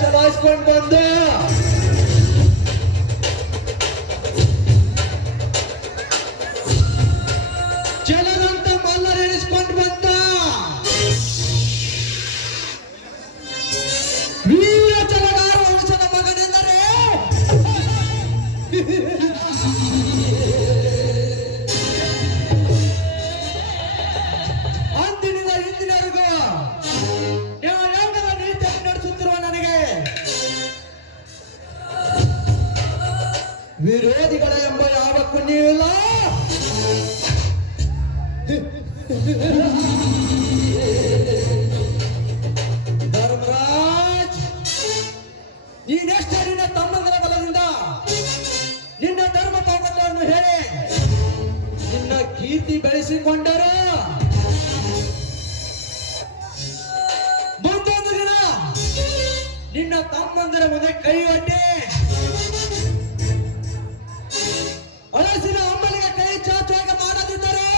ಚಲಾಯಿಸ್ಕೊಂಡು ಬಂದ ಜನರಂತ ಮಲ್ಲರೆಣಿಸ್ಕೊಂಡು ಬಂದ ವೀರ ಚಲಗಾರ ವಂಶದ ಮಗನೆಂದರೆ ಅಂದಿನಿಂದ ಇಂದಿನವರೆಗೂ ನ್ಯಾಯಾಂಗದ ನೀತಿಯನ್ನು ನಡೆಸುತ್ತಿರುವ ನನಗೆ ವಿರೋಧಿಗಳ ಎಂಬ ಯಾವ ಪುಣ್ಯವಿಲ್ಲ. ಧರ್ಮರಾಜ್, ನೀನೆಷ್ಟೇ ನಿನ್ನ ತಮ್ಮಂದಿರ ಬಲದಿಂದ ನಿನ್ನ ಧರ್ಮ ಕೌಶಲ್ಯವನ್ನು ಹೇಳಿ ನಿನ್ನ ಕೀರ್ತಿ ಬೆಳೆಸಿಕೊಂಡರು ಮುಂದೊಂದು ದಿನ ನಿನ್ನ ತಮ್ಮಂದಿರ ಮುಂದೆ ಕೈ ಒಡ್ಡಿ ಅಳಸಿನ ಅಮ್ಮನಿಗೆ ಕೈ ಚಾಚುವಾಗ ಮಾಡದಿದ್ದರೆ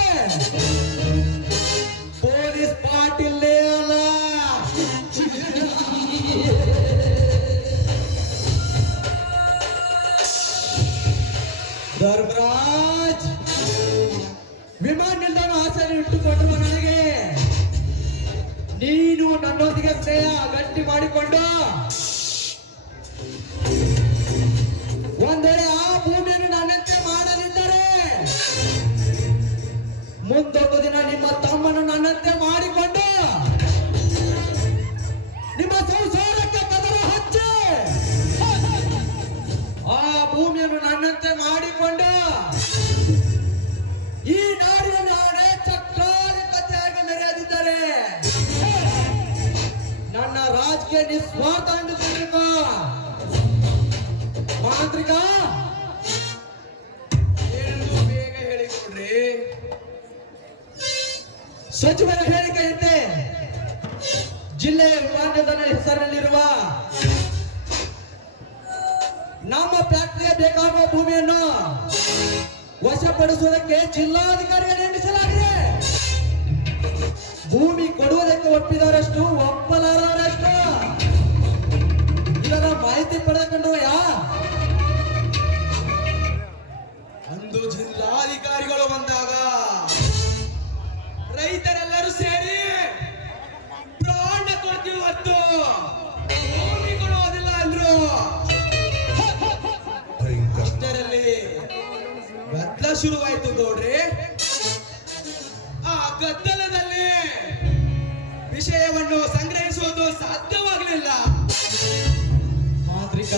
ಪೊಲೀಸ್ ಪಾಟಿಲ್ಲೇ ಅಲ್ಲ. ಧರ್ಮರಾಜ್, ವಿಮಾನ ನಿಲ್ದಾಣ ಆಸೆಯನ್ನು ಇಟ್ಟುಕೊಂಡಿರುವ ನನಗೆ ನೀನು ನನ್ನೊಂದಿಗೆ ಸ್ನೇಹ ಗಟ್ಟಿ ಮಾಡಿಕೊಂಡು ಒಂದೆಡೆ ಆ ಭೂಮಿಯನ್ನು ನನ್ನಂತೆ ಮಾಡದಿದ್ದರೆ ಮುಂದೊಂದು ದಿನ ನಿಮ್ಮ ತಮ್ಮನ್ನು ನನ್ನಂತೆ ಮಾಡಿಕೊಂಡು ನಿಮ್ಮ ಸಂಸಾರಕ್ಕೆ ಕದರ ಹಚ್ಚಿ ಆ ಭೂಮಿಯನ್ನು ನನ್ನಂತೆ ಮಾಡಿಕೊಂಡು ಈ ನಾಡಿನ ನಾಡೆ ಚಕ್ರಾಧಿಪತಿಯಾಗಿ ಮೆರೆಯದಿದ್ದರೆ ನನ್ನ ರಾಜಕೀಯ ನಿಸ್ವಾರ್ಥ ಎಂದುಕೊಂಡಿರುವ ಮಾಂತ್ರಿಕ ಏನು ಬೇಗ ಹೇಳಿಕೊಡ್ರಿ. ಸಚಿವರ ಹೇಳಿಕೆಯಂತೆ ಜಿಲ್ಲೆಯ ವಿಮಾನ ನಿಲ್ದಾಣ ಹೆಸರಿನಲ್ಲಿರುವ ನಮ್ಮ ಫ್ಯಾಕ್ಟರಿಯ ಬೇಕಾಗುವ ಭೂಮಿಯನ್ನು ವಶಪಡಿಸುವುದಕ್ಕೆ ಜಿಲ್ಲಾಧಿಕಾರಿಗೆ ನೇಮಿಸಲಾಗಿದೆ. ಭೂಮಿ ಕೊಡುವುದಕ್ಕೆ ಒಪ್ಪಿದವರಷ್ಟು ಒಪ್ಪಲಾರವರಷ್ಟು ಇದರ ಮಾಹಿತಿ ಪಡೆದುಕೊಂಡು ಅಂದು ಜಿಲ್ಲಾಧಿಕಾರಿಗಳು ಬಂದಾಗ ರೈತರೆಲ್ಲರೂ ಸೇರಿ ಪ್ರಾಣ ಕೊಡ್ತೀವಿ ಹೊತ್ತು ಭೂಮಿ ಕೊಡುವುದಿಲ್ಲ ಅಂದ್ರು. ಅಷ್ಟರಲ್ಲಿ ಗದ್ದಲ ಶುರುವಾಯ್ತು ಗೌಡ್ರಿ. ಆ ಗದ್ದಲದಲ್ಲಿ ವಿಷಯವನ್ನು ಸಂಗ್ರಹಿಸುವುದು ಸಾಧ್ಯವಾಗಲಿಲ್ಲ. ಮಾಂತ್ರಿಕ,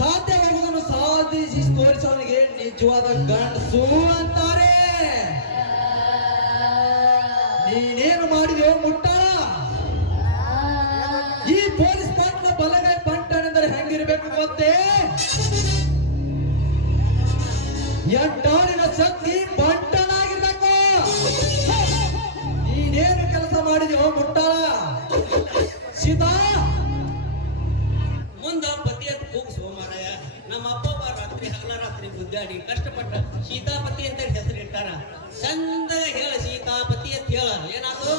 ಸಾಧ್ಯವಾಗುವುದನ್ನು ಸಾಧಿಸಿ ತೋರಿಸೋನಿಗೆ ನಿಜವಾದ ಗಂಡಸು ಅಂತಾರೆ. ನೀನೇನು ಮಾಡಿದೆಯೋ ಮುಟ್ಟಾಳ. ಈ ಪೊಲೀಸ್ ಪಾಟ್ನ ಬಲಗೈ ಬಂಟನೆಂದರೆ ಹೆಂಗಿರ್ಬೇಕು ಗೊತ್ತೇ? ಎಂಟಾಣಿನ ಶಕ್ತಿ ಬಂಟನಾಗಿರ್ಬೇಕು. ನೀನೇನು ಕೆಲಸ ಮಾಡಿದೆಯೋ ಮುಟ್ಟಾಳ. ಸೀತಾ, ಮುಂದ ಪತಿಯಂತ ಕೂಗು ಸೋಮಾರಾಯ. ನಮ್ಮ ಅಪ್ಪ ರಾತ್ರಿ ಹಗಲ ರಾತ್ರಿ ಗುದ್ದಾಡಿ ಕಷ್ಟಪಟ್ಟ ಸೀತಾಪತಿ ಅಂತ ಹೆಸರಿಟ್ಟಾರ. ಚಂದ ಹೇಳ ಸೀತಾಪತಿ ಅಂತ ಹೇಳ. ಏನಾದ್ರು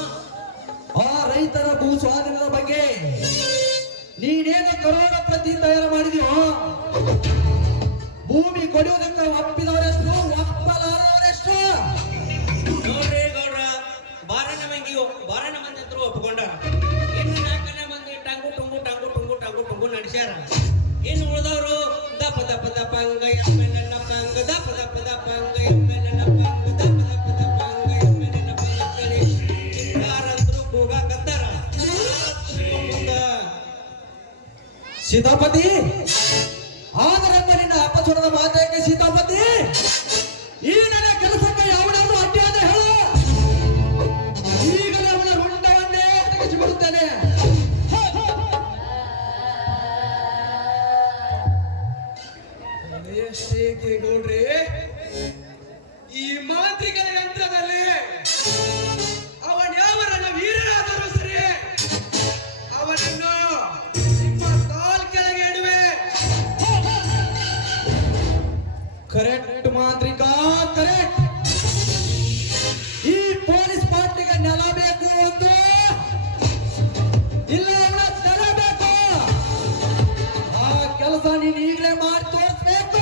ಆ ರೈತರ ಭೂ ಸ್ವಾಧೀನದ ಬಗ್ಗೆ ನೀನೇನು ಕರೋಡಪತಿ ತಯಾರು ಮಾಡಿದ್ಯೋ ಭೂಮಿ ಕೊಡುವುದಕ್ಕೆ ಒಪ್ಪಿದವರೆಷ್ಟು ಒಪ್ಪಲಾರವರೆಷ್ಟು? ನೋಡ್ರಿ ಗೌಡ್ರ, ಬಾರನ ಮಂದಿ ಹತ್ರ ಒಪ್ಕೊಂಡಾರ. ಇನ್ನು 4ನೇ ಮಂದಿ ಟಂಗು ಟುಂಗು ಟಂಗು ಟುಂಗು ಟಂಗು ಟುಂಗು ನಡೆಸ್ಯಾರ. ಇನ್ನು ಉಳಿದವರು ದಪ ದಪ ದಪ ಅಂಗ ಎಮ್ಮೆ ನನ್ನ ಪಂಗ ದಪ ದಪ ದಪ ಅಂಗ ಎಮ್ಮೆ ನನ್ನ ಪಂಗ ದಪ ದಪ ದಪ ಅಂಗ ಎಮ್ಮೆ ನನ್ನ ಪಂಗ ಅಂತೇಳಿ ಯಾರಂದ್ರು ಕೂಗಾಕತ್ತಾರ. ಸೀತಾಪತಿ, ಆದರೆಂಬ ನಿನ್ನ ಅಪಸ್ವರದ ಮಾತೇಕೆ ಸೀತಾಪತಿ? ಈ ನನ್ನ ಕೆಲಸಕ್ಕೆ ಯಾವನಾದ್ರೂ ಅಡ್ಡಿಯಾದ ಹೇಳು, ಈಗಲೇ ಅವನ ರುಂಡವನ್ನೇ ತೆಗೆಸಿಬಿಡುತ್ತೇನೆ. ಎಷ್ಟೇಕೆ ಗೌಡ್ರೆ, ಈ ಮಾಂತ್ರಿಕರ ಯಂತ್ರದಲ್ಲಿ ಅವನ್ಯಾವರನ್ನ ವೀರರಾದರೂ ಸರಿ ಅವನನ್ನು ನಿಮ್ಮ ಕಾಲ್ ಕೆಳಗೆ ಇಡುವೆ. ಕರೆಕ್ಟ್ ಮಾಂತ್ರಿಕ, ಕರೆಕ್ಟ್. ಈ ಪೊಲೀಸ್ ಪಾರ್ಟಿಗೆ ನೆಲ ಬೇಕು ಒಂದು, ಇಲ್ಲ ಅವನ ತರಬೇಕು. ಆ ಕೆಲಸ ನೀನು ಈಗಲೇ ಮಾಡಿ ತೋರಿಸ್ಬೇಕು.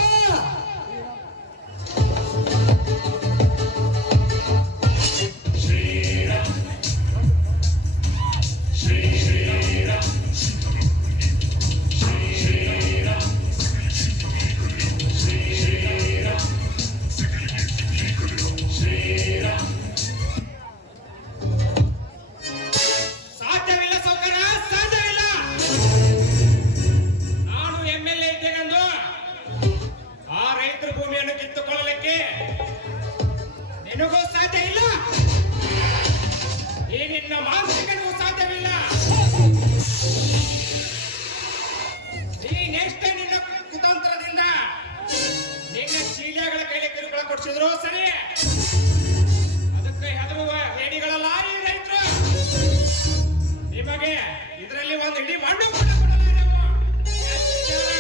ಸಾಧ್ಯವಿಲ್ಲ ಸೌಕರ, ಸಾಧ್ಯವಿಲ್ಲ. ನಾನು MLA ಇದ್ದೇನೆಂದು ಆ ರೈತರ ಭೂಮಿಯನ್ನು ಕಿತ್ತುಕೊಳ್ಳಲಿಕ್ಕೆ ನಿನಗೂ ಸಾಧ್ಯ ಇಲ್ಲ, ಈ ನಿನ್ನ ಮಾನಸಿಕನಿಗೂ ಸಾಧ್ಯವಿಲ್ಲ. ನೀನೆಷ್ಟೇ ನಿನ್ನ ಕುತಂತ್ರದಿಂದ ನಿನ್ನ ಚೀಲಗಳ ಕೈಲಿ ಕಿರುಕುಳ ಕೊಡಿಸಿದ್ರು ಸರಿ, ಅದಕ್ಕೆ ಹೆದರುವ ಹೇಡಿಗಳಲ್ಲ ಈ ರೈತರು. ನಿಮಗೆ ಇದರಲ್ಲಿ ಒಂದು ಇಡೀ ಮಂಡು ಕೂಡ ಕೊಡಲಾರೆವು. ಎಚ್ಚರ.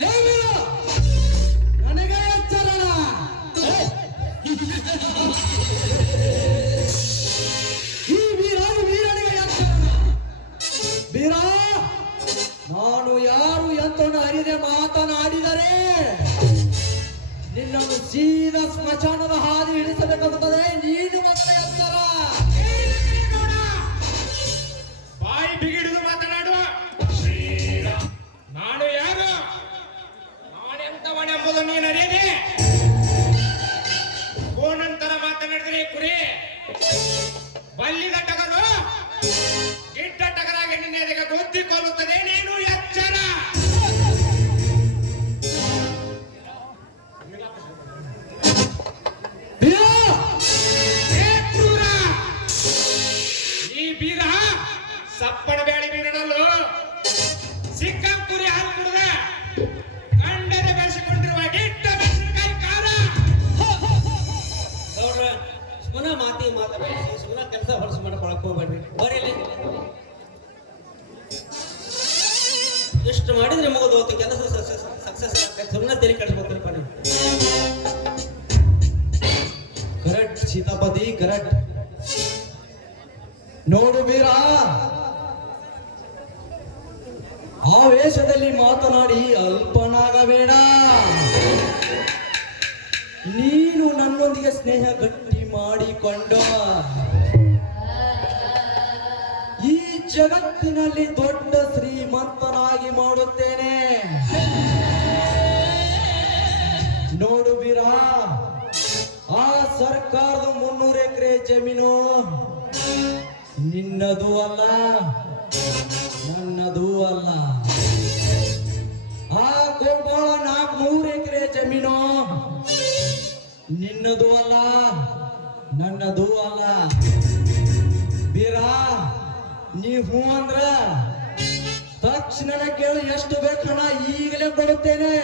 ದೇವರ, ನನಗೆ ಎಚ್ಚರಣ. ಈ ವೀರನಿಗೆ ಎಚ್ಚರಣ. ವೀರ, ನಾನು ಯಾರು ಎಂತನ್ನು ಅರಿದೆ ಮಾತನಾಡಿದರೆ ನಿನ್ನನ್ನು ಸೀದಾ ಸ್ಮಶಾನದ ಹಾದಿ ಹಿಡಿಸಬೇಕಾಗುತ್ತದೆ. ನೀನು ಮತ್ತೆ ಎಚ್ಚರ. ಬಾಯಿ ಬಿಗಿಡಿದು ಮಾತನಾಡುವ. ನಾನು ಯಾರು, ನಾನೆಂತವನೆಂಬುದು ನೀನು ಅರಿಯದೆ ಕೋನಂತರ ಮಾತನಾಡಿದರೆ ಕುರಿ ಬಲ್ಲಿದ ಟಗರು ಗಿಡ್ಡ ಟಗರಾಗಿ ನಿನ್ನೆ ಅದಕ್ಕೆ ಗೊತ್ತಿಕೊಳ್ಳುತ್ತದೆ. ನೀನು ಎಚ್ಚರ. ವೀರ, ಏ ಕ್ರೂರ! ಈ ಬೀರ ಸಪ್ಪನ ಬ್ಯಾಳಿ ಬೀರನಲ್ಲೂ ಸಿಕ್ಕ ಕುರಿ ಹಾಲು ಕುಡಿದ ಕಂಡರೆ ಬೆಳೆಸಿಕೊಂಡಿರುವ ಗಿಡ್ಡ ಮೆಣಸಿನಕಾಯಿ ಕಾರ. ಗೌಡ್ರ, ಸುಮ್ಮನೆ ಮಾತಾಡಿ, ಸುಮ್ಮನೆ ಕೆಲಸ ಹೊಲಸು ಮಾಡ್ಕೊಳಕ್ ಹೋಗ್ಬೇಡ್ರಿ. ಬರೀಲಿ, ಎಷ್ಟು ಮಾಡಿದ್ರೆ ಮುಗಿದು ಹೋಗ್ತು, ಕೆಲಸ ಸಕ್ಸಸ್ ಆಗ್ತದೆ. ಸುಮ್ಮನೆ ತೆರಿ ಕಟ್ಸ್ಕೊತೀರಪ್ಪ ನೀವು. Correct Sitapati, correct. ನೋಡು ವೀರ, ಆವೇಶದಲ್ಲಿ ಮಾತನಾಡಿ ಅಲ್ಪನಾಗಬೇಡ. ನೀನು ನನ್ನೊಂದಿಗೆ ಸ್ನೇಹ ಗಟ್ಟಿ ಮಾಡಿಕೊಂಡು ಈ ಜಗತ್ತಿನಲ್ಲಿ ದೊಡ್ಡ ಶ್ರೀಮಂತನಾಗಿ ಮಾಡುತ್ತೇನೆ. ನೋಡು ವೀರ, ಆ ಸರ್ಕಾರದ 300 ಎಕರೆ ಜಮೀನು ನಿನ್ನದು ಅಲ್ಲ, ನನ್ನದು ಅಲ್ಲ. ಆ ಗೋಪಾಳ 400 ಎಕರೆ ಜಮೀನು ನಿನ್ನದು ಅಲ್ಲ, ನನ್ನದು ಅಲ್ಲ. ವೀರ, ನೀ ಹೂ ಅಂದ್ರ ತಕ್ಷಣ ಕೇಳಿ ಎಷ್ಟು ಬೇಕು ಹಣ ಈಗಲೇ ಕೊಡುತ್ತೇನೆ.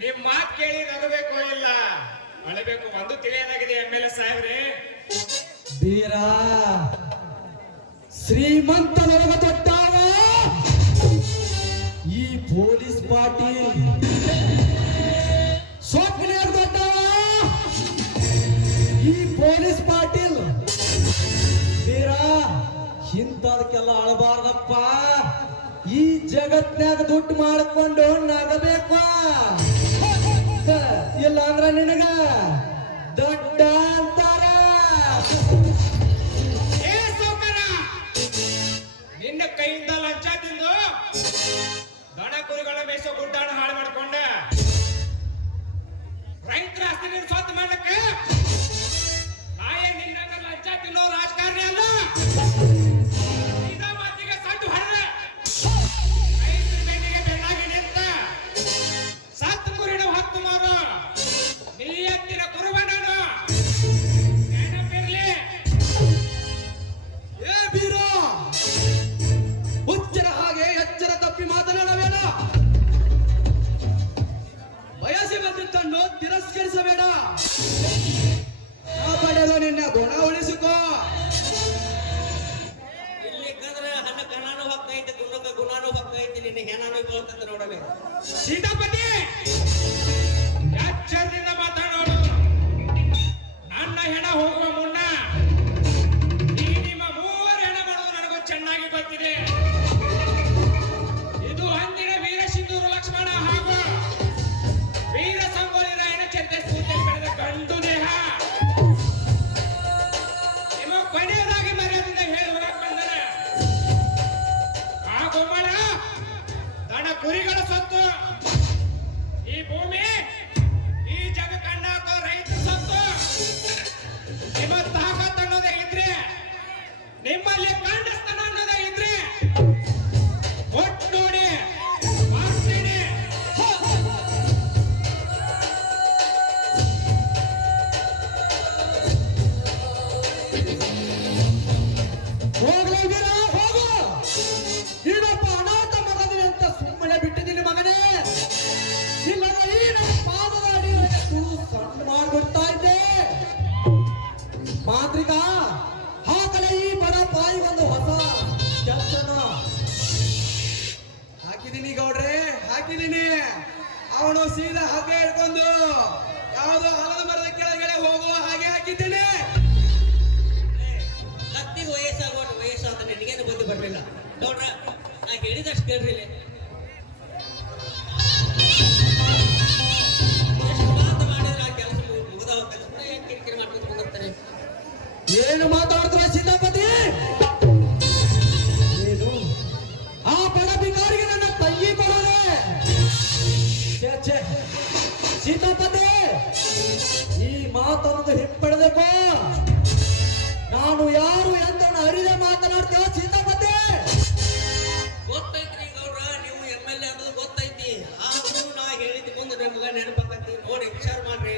ನಿಮ್ ಮಾತು ಕೇಳಿ ನಗಬೇಕು ಇಲ್ಲ ಅಳಬೇಕು ಒಂದು ತಿಳಿಯಲಾಗಿದೆ. MLA ಸಾಹೇಬ್ರೆ, ವೀರ, ಶ್ರೀಮಂತನೊಳಗ ದೊಡ್ಡವ ಈ ಪೊಲೀಸ್ ಪಾಟೀಲ್, ಸ್ವಪ್ನ ದೊಡ್ಡವ ಈ ಪೊಲೀಸ್ ಪಾಟೀಲ್. ಅದಕ್ಕೆಲ್ಲ ಅಳಬಾರ್ದಪ್ಪ. ಈ ಜಗತ್ನ್ಯಾಗ ದುಡ್ಡು ಮಾಡ್ಕೊಂಡು ನಗಬೇಕು, ಇಲ್ಲ ಅಂದ್ರ ನಿನಗ ದೊಡ್ಡ ಅಂತಾರ. ಏ ಸೌಕರ, ನಿನ್ನ ಕೈಯಿಂದ ಲಂಚ ತಿಂದು ದನ ಕುರಿಗಳ ಮೇಸೋ ಗುಡ್ಡಾಣ ಹಾಳು ಮಾಡ್ಕೊಂಡ ರೈತರ ಆಸ್ತಿ ಸ್ವಂತ ಮಾಡ್ಲಿಕ್ಕೆ ನಾಯೇ ನಿನ್ನ ಲಂಚ ತಿನ್ನೋ ರಾಜಕಾರಣಿ ಅಲ್ಲ. ಇದ ಮಾತಿಗೆ ಸಡ್ಡು ಹೊಡೆದ ರೈತರ ಬೆನ್ನಿಗೆ ಬೆನ್ನಾಗಿ ನಿಂತ ಸತ್ತು ಕುರಿನ ಹೊತ್ತು ಮಾರು ನಿಯತ್ತಿನ ಕುರುಬಣ್ಣನು ನೆನಪಿರ್ಲಿ. ಏ ಬೀರ, ಹುಚ್ಚರ ಹಾಗೆ ಎಚ್ಚರ ತಪ್ಪಿ ಮಾತನಾಡಬೇಡ. ಬಯಸಿ ಬಂದಿದ್ದನ್ನು ತಿರಸ್ಕರಿಸಬೇಡ. ಪಡೆದು ನಿನ್ನ ಗುಣ ಉಳಿಸಿಕೋ. ಇಲ್ಲಿಕ್ಕಂದ್ರೆ ಹಣ್ಣ ಕಣ್ಣಾನು ಹೊಕ್ಕೈತಿ, ಗುಣಕ್ಕ ಗುಣಾನು ಹೊಕ್ಕೈತಿ, ನಿನ್ನ ಹೆಣಾನು ಇಟ್ಕೊಳ್ತಂತ ನೋಡವೆ. ಸೀತಾಪತಿ, ಎಚ್ಚರದಿಂದ ಮಾತಾಡೋಡು. ನನ್ನ ಹೆಣ ಹೋಗುವ ಮುನ್ನ ಈ ನಿಮ್ಮ ಮೂವರು ಹೆಣ ಮಾಡೋದು ನನಗೂ ಚೆನ್ನಾಗಿ ಗೊತ್ತಿದೆ. ಇದು ಅಂದಿನ ವೀರ ಸಿಂಧೂರು ಲಕ್ಷ್ಮಣ ಹಾಗೂ ವೀರ ಸಂಗೊಳ್ಳಿ ರಾಯನ ಚರಿತ್ರೆ ಸ್ಫೂರ್ತಿಯಲ್ಲಿ ಬೆಳೆದ ಗಂಡು ದೇಹ. ನಿಮ್ಮ ಕೊನೆಯದಾಗಿ ಮರ್ಯಾದಿಂದ ಹೇಳಿ ಹೊರಗೆ ಬಂದರೆ ಆ ಗೊಮ್ಮಳ ದನ ಕುರಿಗಳ ಸೊತ್ತು, ಈ ಭೂಮಿ ಈ ಜಗ ಕಂಡಾಕೋ ರೈತ ಸೊತ್ತು. ನಿಮ್ಮ ತಾಕತ್ ಅನ್ನೋದೇ ಇದ್ರೆ, ನಿಮ್ಮಲ್ಲಿ ಕಾಂಡಸ್ತನ ಅನ್ನೋದೇ ಇದ್ರೆ ಒಟ್ಟು ನೋಡಿ ಮಾಡ್ತೀನಿ. ಹೋಗ್ಲೇ ವೀರ, ಹೋಗು. ನೀನೊಬ್ಬ ಅನಾಥ ಮಗನಿಗೆ ಅಂತ ಸುಮ್ಮನೆ ಬಿಟ್ಟಿದ್ದೀನಿ ಮಗನೇ. ಇಲ್ಲಂದ್ರೆ ಈ ನನ್ನ ಪಾದದ ಅಡಿಯಲ್ಲಿ ಸಣ್ಣ ಮಾಡ್ಬಿಡ್ತಾ ಇದ್ದೆ. ಮಾಂತ್ರಿಕ, ಹಾಕಲೆ ಈ ಬಡ ಪಾಯಿಗೊಂದು ಹೊಸ ಕೆಲಸನ. ಹಾಕಿದೀನಿ ಗೌಡ್ರೆ, ಹಾಕಿದೀನಿ. ಅವನು ಸೀದಾ ಹಾಗೆ ಹಿಡ್ಕೊಂಡು ಯಾವುದೋ ಆಲದ ಮರದ ಕೆಳಗಡೆ ಹೋಗುವ ಹಾಗೆ ಹಾಕಿದ್ದೇನೆ. ಕತ್ತಿಗೆ ವಯಸ್ಸಾದ ನಿನಗೇನು ಬುದ್ಧಿ ಬರಲಿಲ್ಲ ನೋಡ್ರ. ನಾ ಹೇಳಿದಷ್ಟು ಕೇಳ್ರಿ ಇಲ್ಲಿ. ಎಷ್ಟು ಮಾತು ಮಾಡಿದ್ರೆ ಆ ಕೆಲಸ ಮುಗಿದ ಹೋಗ್ತಾನೆ. ಯಾಕೆ ಕಿರಿಕಿರಿ ಮಾಡ್ಕೊಂಡು ಕುಂದಿರ್ತಾರೆ? ಏನು ಮಾತಾಡ್ತಾರೆ ಸೀತಾಪತಿ? ಏನು ಆ ಬಡ ಬಿಕಾರಿಗೆ ನನ್ನ ತಂಗಿ ಕೊಡೋದೆ? ಛೇ ಛೇ ಸೀತಾಪತಿ, ಈ ಮಾತನ್ನು ಹಿಂಪಡೆದಪ್ಪ. ನಾನು ಯಾರು ಅಂತ ಅರಿದೇ ಮಾತನಾಡ್ತೀವ ಸೀತಾಪತಿ? ಗೊತ್ತೈತ್ರಿ ಗೌಡ್ರ, ನೀವು MLA ಅನ್ನೋದು ಗೊತ್ತೈತಿ. ಆದ್ರೂ ನಾ ಹೇಳಿದ ಮುಂದೆ ನಿಮ್ಗ ನೆನಪಾಕತಿ. ನೋಡಿ ವಿಚಾರ ಮಾಡ್ರಿ.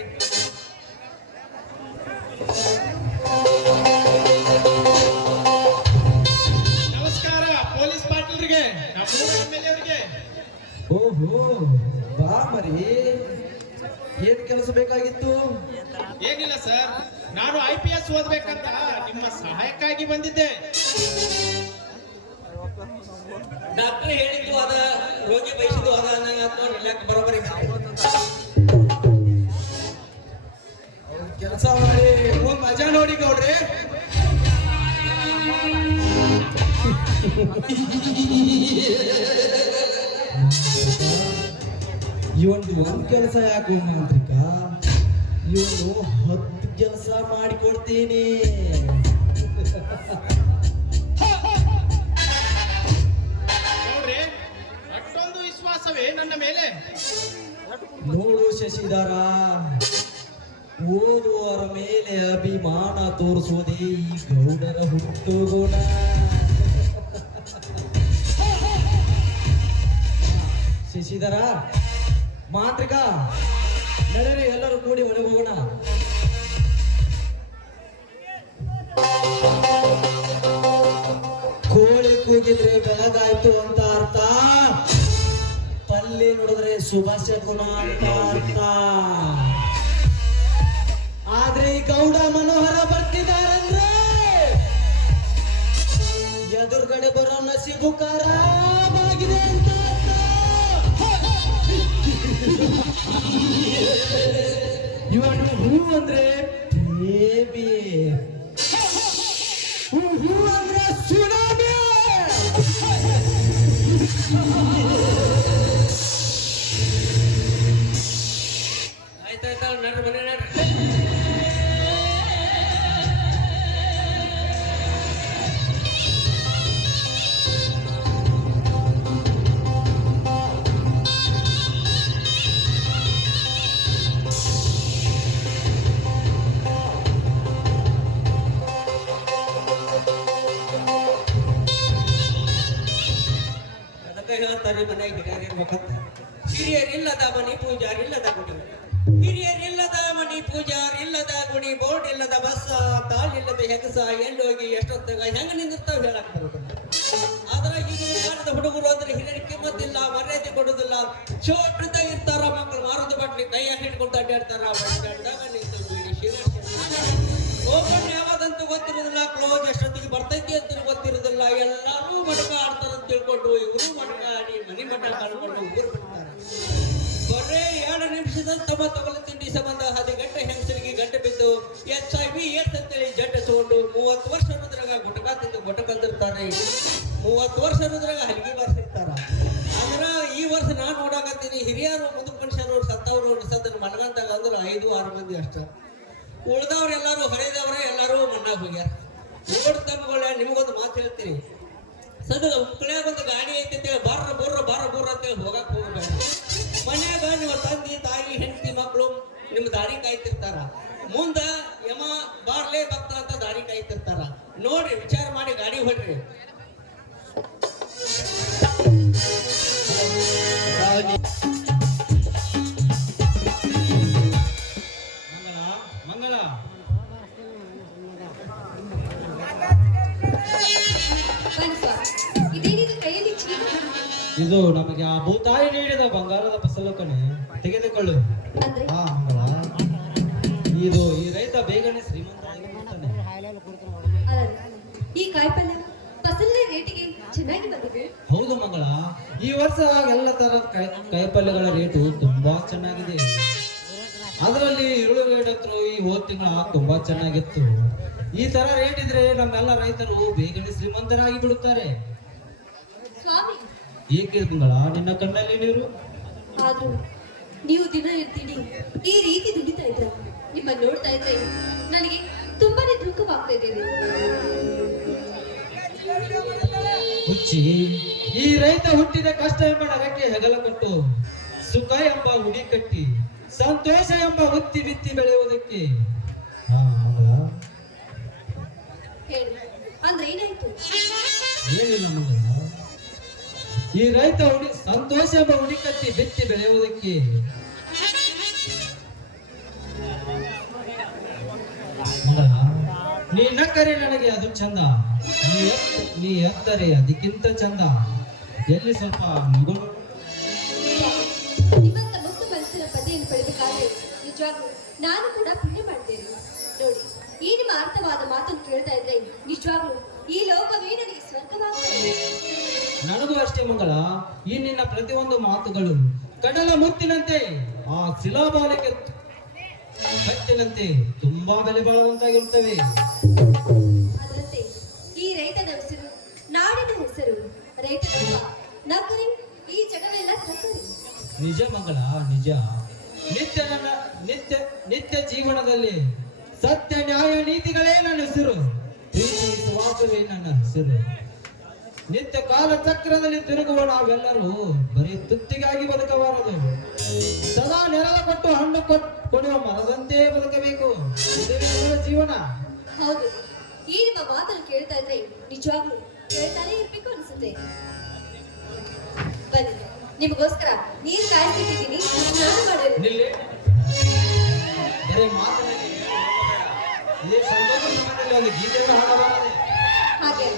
ನಮಸ್ಕಾರ ಪೊಲೀಸ್ ಪಾಟೀಲ್ರಿಗೆ, ನಮ್ಮೂರ MLA ಅವರಿಗೆ. ಓಹೋ, ಬಾ ಮರಿ. ಏನ್ ಕೆಲಸ ಬೇಕಾಗಿತ್ತು? ಏನಿಲ್ಲ ಸರ್, ನಾನು IPS ಓದ್ಬೇಕಂತ ನಿಮ್ಮ ಸಹಾಯಕ್ಕಾಗಿ ಬಂದಿದ್ದೆ. ಡಾಕ್ಟರ್ ಹೇಳಿದ್ದು ಅದ, ರೋಗಿ ಬಯಸಿದ್ದು ಅದ ಅನ್ನಂಗ ಬರೋಬರಿ. ಕೆಲಸ ಮಾಡಿ ಒಂದ್ ಮಜಾ ನೋಡಿ ಗೌಡ್ರೆ. ಇವೊಂದು ಒಂದ್ ಕೆಲಸ ಯಾಕೆ ಮಾಂತ್ರಿಕ, ಇವನು 10 ಕೆಲಸ ಮಾಡಿಕೊಡ್ತೀನಿ. ನೋಡ್ರಿ, ಅಷ್ಟೊಂದು ವಿಶ್ವಾಸವೇ ನನ್ನ ಮೇಲೆ? ನೋಡು ಶಶಿಧರ, ಓದುವವರ ಮೇಲೆ ಅಭಿಮಾನ ತೋರಿಸುವುದೇ ಈ ಗೌಡರ ಹುಟ್ಟುಗುಣ. ಶಶಿಧರ, ಮಾಂತ್ರಿಕ, ನಡೆರಿ ಎಲ್ಲರೂ ಕೂಡಿ ಒಳಗೆ ಹೋಗೋಣ. ಕೋಳಿ ಕೂಗಿದ್ರೆ ಬೆಳಗಾಯ್ತು ಅಂತ ಅರ್ಥ, ಪಲ್ಲಿ ನೋಡಿದ್ರೆ ಶುಭ ಶಕುನ ಅಂತ ಅರ್ಥ. ಆದ್ರೆ ಈ ಗೌಡ ಮನೋಹರ ಬರ್ತಿದಾರಂದ್ರೆ ಎದುರುಗಡೆ ಬರೋ ನಸೀಬು ಖರಾಬಾಗಿದೆ ಅಂತ ಅರ್ಥ. ಇವನು ಹೂ ಅಂದ್ರೆ ಬೇಬಿ, ಹೂ ಅಂದ್ರೆ ಸುನಾಮಿ. ಆಯ್ತಾಯ್ತಾ ನಡ್ರಿ ಮನೆ ನಡ್ರಿ. ಅದಕ್ಕೆ ಹೇಳ್ತಾರೆ ಮನೆಗೆ ಹಿರಿಯರಿರ್ಬೇಕಂತ. ಹಿರಿಯರಿಲ್ಲದ ಮನಿ ಪೂಜಾರಿಲ್ಲದ ಗುಡಿ, ಹಿರಿಯರಿಲ್ಲದ ಮನಿ ಪೂಜಾರಿಲ್ಲದ ಗುಡಿ, ಬೋರ್ಡ್ ಇಲ್ಲದ ಬಸ್ಸ, ತಾಳಿಲ್ಲದ ಹೆಗಸ, ಎಲ್ಲೋಗಿ ಎಷ್ಟೊತ್ತಾಗ ಹೆಂಗ ನಿಂದಿರ್ತಾವ ಹೇಳಕ್ ಬರುದಿಲ್ಲ. ಆದ್ರ ಈಗಿನ ಕಾಲದ ಹುಡುಗರು ಅಂದ್ರೆ ಹಿರಿಯರಿಗೆ ಕಿಮ್ಮತ್ತಿಲ್ಲ, ಮರ್ಯಾದೆ ಕೊಡುದಿಲ್ಲ. ಚೋಟ್ರಿಂದ ಇರ್ತಾರ ಮಕ್ಕಳು ಮಾರುದು ಬಟ್ಲಿ ಕೈಯಾಗ ಹಿಡ್ಕೊಂಡು ಅಡ್ಡಾಡ್ತಾರ. ಅಡ್ಡಾಡ್ದಾಗ ನಿಂತು ಬೀಡಿ ಓಪನ್ ಯಾವಾಗಂತ ಗೊತ್ತಿರೋದಿಲ್ಲ, ಕ್ಲೋಸ್ ಎಷ್ಟೊತ್ತಿಗೆ ಬರ್ತೈತಿ ಅಂತ ಗೊತ್ತಿರೋದಿಲ್ಲ. ಎಲ್ಲಾರು ಮಟಕ ಆಡ್ತಾರ ಅಂತ ತಿಳ್ಕೊಂಡು ಇವರು ಮಟಕ ಆಡಿ ಮನಿ ಮಠ ಕಾಡ್ಕೊಂಡು ಊರು ಬಿಡ್ತಾರೆ. ಬರೇ 2 ನಿಮಿಷದ ತಮ್ಮ ತಗೊಳ್ಳ ತಿಂಡಿ ಸಂಬಂಧ 10 ಗಂಟೆ ಹೆಂಗಸರಿಗೆ ಗಂಟೆ ಬಿದ್ದು HIV ಏರ್ಸ್ ಅಂತೇಳಿ ಜಡ್ಡ ತಗೊಂಡು 30 ವರ್ಷ ಅನ್ನೋದ್ರಾಗ ಗುಟಕ ತಿಂದು ಗುಟಕಂದಿರ್ತಾರೆ. 30 ವರ್ಷ ಅನ್ನೋದ್ರಾಗ ಹಲಿಗೆ ಬಾರಿಸಿರ್ತಾರ. ಆದ್ರ ಈ ವರ್ಷ ನಾನ್ ನೋಡಾಕತ್ತೀನಿ, ಹಿರಿಯರು ಮುದುಕ್ ಮನುಷ್ಯರು ಸತ್ತವ್ರು ಸದನ ಮನಗಂತಾಗ ಅಂದ್ರೆ 5-6 ಮಂದಿ ಅಷ್ಟ. ಉಳ್ದವ್ರೆಲ್ಲಾರು ಹಳೆದವ್ರೆ ಎಲ್ಲಾರು ಮಣ್ಣಾಗ ಹೋಗ್ಯಾರ. ಓಡ್ ತಮ್ಮಗಳ ನಿಮಗೊಂದು ಮಾತು ಹೇಳ್ತೀನಿ, ಸದ ಉಕ್ಕಳ್ಯಾಗ ಒಂದು ಗಾಡಿ ಐತಿ ಅಂತೇಳಿ ಬರ್ರ ಅಂತೇಳಿ ಹೋಗಕ್ ಹೋಗ್ಬೇಡ. ಮನ್ಯಾಗ ನಿಮ್ಮ ತಂದೆ ತಾಯಿ ಹೆಂಡತಿ ಮಕ್ಕಳು ನಿಮ್ಮ ದಾರಿ ಕಾಯ್ತಿರ್ತಾರ. ಮುಂದ ಯಮ ಬಾರ್ಲೇ ಭಕ್ತ ಅಂತ ದಾರಿ ಕಾಯ್ತಿರ್ತಾರ. ನೋಡ್ರಿ, ವಿಚಾರ ಮಾಡಿ ಗಾಡಿ ಹೊಡ್ರಿ. ಮಂಗಳ ಇದೇನಿದು ಕೈಯಲ್ಲಿ ಚೀಲ? ಇದು ನಮಗೆ ಆ ಭೂತಾಯಿ ನೀಡಿದ ಬಂಗಾರದ ಫಸಲು ಕಣೆ, ತೆಗೆದುಕೊಳ್ಳು. ಅಂದ್ರೆ ಹಾ ಮಂಗಳ, ಇದು ಈ ರೈತ ಬೇಗನೆ ಶ್ರೀಮಂತ ಆಗಿಬಿಡ್ತಾನೆ. ಅಲ್ಲ, ಈ ಕಾಯಿಪಲ್ಯ ಫಸಲಿನ ರೇಟಿಗೆ ಚೆನ್ನಾಗಿ ಬಂದಿದೆ. ಹೌದು ಮಂಗಳ, ಈ ವರ್ಷ ಎಲ್ಲ ತರದ ಕಾಯಿಪಲ್ಯಗಳ ರೇಟು ತುಂಬಾ ಚೆನ್ನಾಗಿದೆ. ಅದರಲ್ಲಿ ಈರುಳ್ಳಿಗೇಡಂತರೂ ಈ ಹೋದ ತಿಂಗಳ ತುಂಬಾ ಚೆನ್ನಾಗಿತ್ತು. ಈ ತರ ರೇಟ್ ಇದ್ರೆ ನಮ್ಮೆಲ್ಲ ರೈತರು ಬೇಗನೆ ಶ್ರೀಮಂತರಾಗಿ ಬಿಡುತ್ತಾರೆ. ಸ್ವಾಮಿ, ಏಕೆ ಮಂಗಳ, ನಿನ್ನ ಕಣ್ಣಲ್ಲಿ ನೀರು? ಆದ್ರೂ ನೀವು ದಿನ ಇರ್ತೀರಿ ಈ ರೀತಿ ದುಡಿತಾ ಇದ್ರೆ ನಿಮ್ಮನ್ನ ನೋಡ್ತಾ ಇದ್ರೆ ನನಗೆ ತುಂಬಾನೇ ದುಃಖವಾಗ್ತಾ ಇದೆ. ಹುಚ್ಚಿ, ಈ ರೈತ ಹುಟ್ಟಿದ ಕಷ್ಟ ಎಂಬ ನರಕ್ಕೆ ಹೆಗಲ ಕಟ್ಟು, ಸುಖ ಎಂಬ ಹುಡಿ ಕಟ್ಟಿ, ಸಂತೋಷ ಎಂಬ ಹುತ್ತಿ ಬಿತ್ತಿ ಬೆಳೆಯುವುದಕ್ಕೆ. ಹಾ ಮಂಗಳ, ಹೇಳಿ, ಅಂದ್ರೆ ಏನಾಯ್ತು? ಏನಿಲ್ಲ ಮಂಗಳ, ಈ ರೈತ ಸಂತೋಷ ಎಂಬ ಹುಡಿ ಕಟ್ಟಿ ಬಿತ್ತಿ ಬೆಳೆಯುವುದಕ್ಕೆ. ಮಂಗಳ, ನೀ ನಕ್ಕರೆ ನನಗೆ ಅದು ಚಂದ, ನೀ ಎತ್ತರೆ ಅದಕ್ಕಿಂತ ಚಂದ. ಎಲ್ಲಿ ಸ್ವಲ್ಪ ನಿಗುಣು. ನಿಮ್ಮಂತ ಮುಕ್ತ ಮನಸ್ಸಿನ ಪದೆಯನ್ನು ಪಡೆಬೇಕಾದ್ರೆ ನಿಜವಾಗ್ಲೂ ನಾನು ಕೂಡ ಪುಣ್ಯ ಮಾಡ್ತೇನೆ. ನೋಡಿ, ಈ ನಿಮ್ಮ ಅರ್ಥವಾದ ಮಾತನ್ನು ಕೇಳ್ತಾ ಇದ್ರೆ ನಿಜವಾಗ್ಲೂ ಈ ಲೋಕವೇ ನನಗೆ ಸ್ವರ್ಗವಾಗ್ತದೆ. ನನಗೂ ಅಷ್ಟೇ ಮಂಗಳ, ಈ ನಿನ್ನ ಪ್ರತಿಯೊಂದು ಮಾತುಗಳು ಕಡಲ ಮುತ್ತಿನಂತೆ, ಆ ಶಿಲಾಬಾಲಿಕೆ ಕಟ್ಟಿನಂತೆ ತುಂಬಾ ಬೆಲೆ ಬಾಳುವಂತಾಗಿರುತ್ತವೆ. ಅದರಂತೆ ಈ ರೈತನ ಹೆಸರು, ನಾಡಿನ ಹೆಸರು ರೈತನಪ್ಪ. ನಕಲಿ ಈ ಜಗವೆಲ್ಲ ಸಕ್ಕರೆ. ನಿಜ ಮಂಗಳ, ನಿಜ. ನಿತ್ಯ ಜೀವನದಲ್ಲಿ ಸತ್ಯ ನ್ಯಾಯ ನೀತಿಗಳೇ ನನ್ನ ಹೆಸರು, ಪ್ರೀತಿ ವಿಶ್ವಾಸವೇ ನನ್ನ ಹೆಸರು. ನಿತ್ಯ ಕಾಲ ಚಕ್ರದಲ್ಲಿ ತಿರುಗುವ ನಾವೆಲ್ಲರೂ ಬರೀ ತುತ್ತಿಗಾಗಿ ಬದುಕಬಾರದು. ಸದಾ ನೆರಳ ಕೊಟ್ಟು ಹಣ್ಣು ಕೊಡುವ ಮರದಂತೆ ಬದುಕಬೇಕು. ಇದೇ ನಮ್ಮ ಜೀವನ. ಹೌದು, ಈ ನಿಮ್ಮ ಮಾತನ್ನು ಕೇಳ್ತಾ ಇದ್ರೆ ನಿಜವಾಗ್ಲೂ ಕೇಳ್ತಾನೆ ಇರ್ಬೇಕು ಅನ್ಸುತ್ತೆ. ಬನ್ನಿ, ನಿಮಗೋಸ್ಕರ ನೀರು ಕಾಯಿಸಿಟ್ಟಿದ್ದೀನಿ, ಸ್ನಾನ ಮಾಡೋದು. ನಿಲ್ಲಿ. ಬರೀ ಮಾತಲ್ಲಿ ಇದೇ ಸಂತೋಷ ಸಮಯದಲ್ಲಿ ಒಂದು ಗೀತೆಯನ್ನು ಹಾಡಬಾರದೆ. ಹಾಗೆ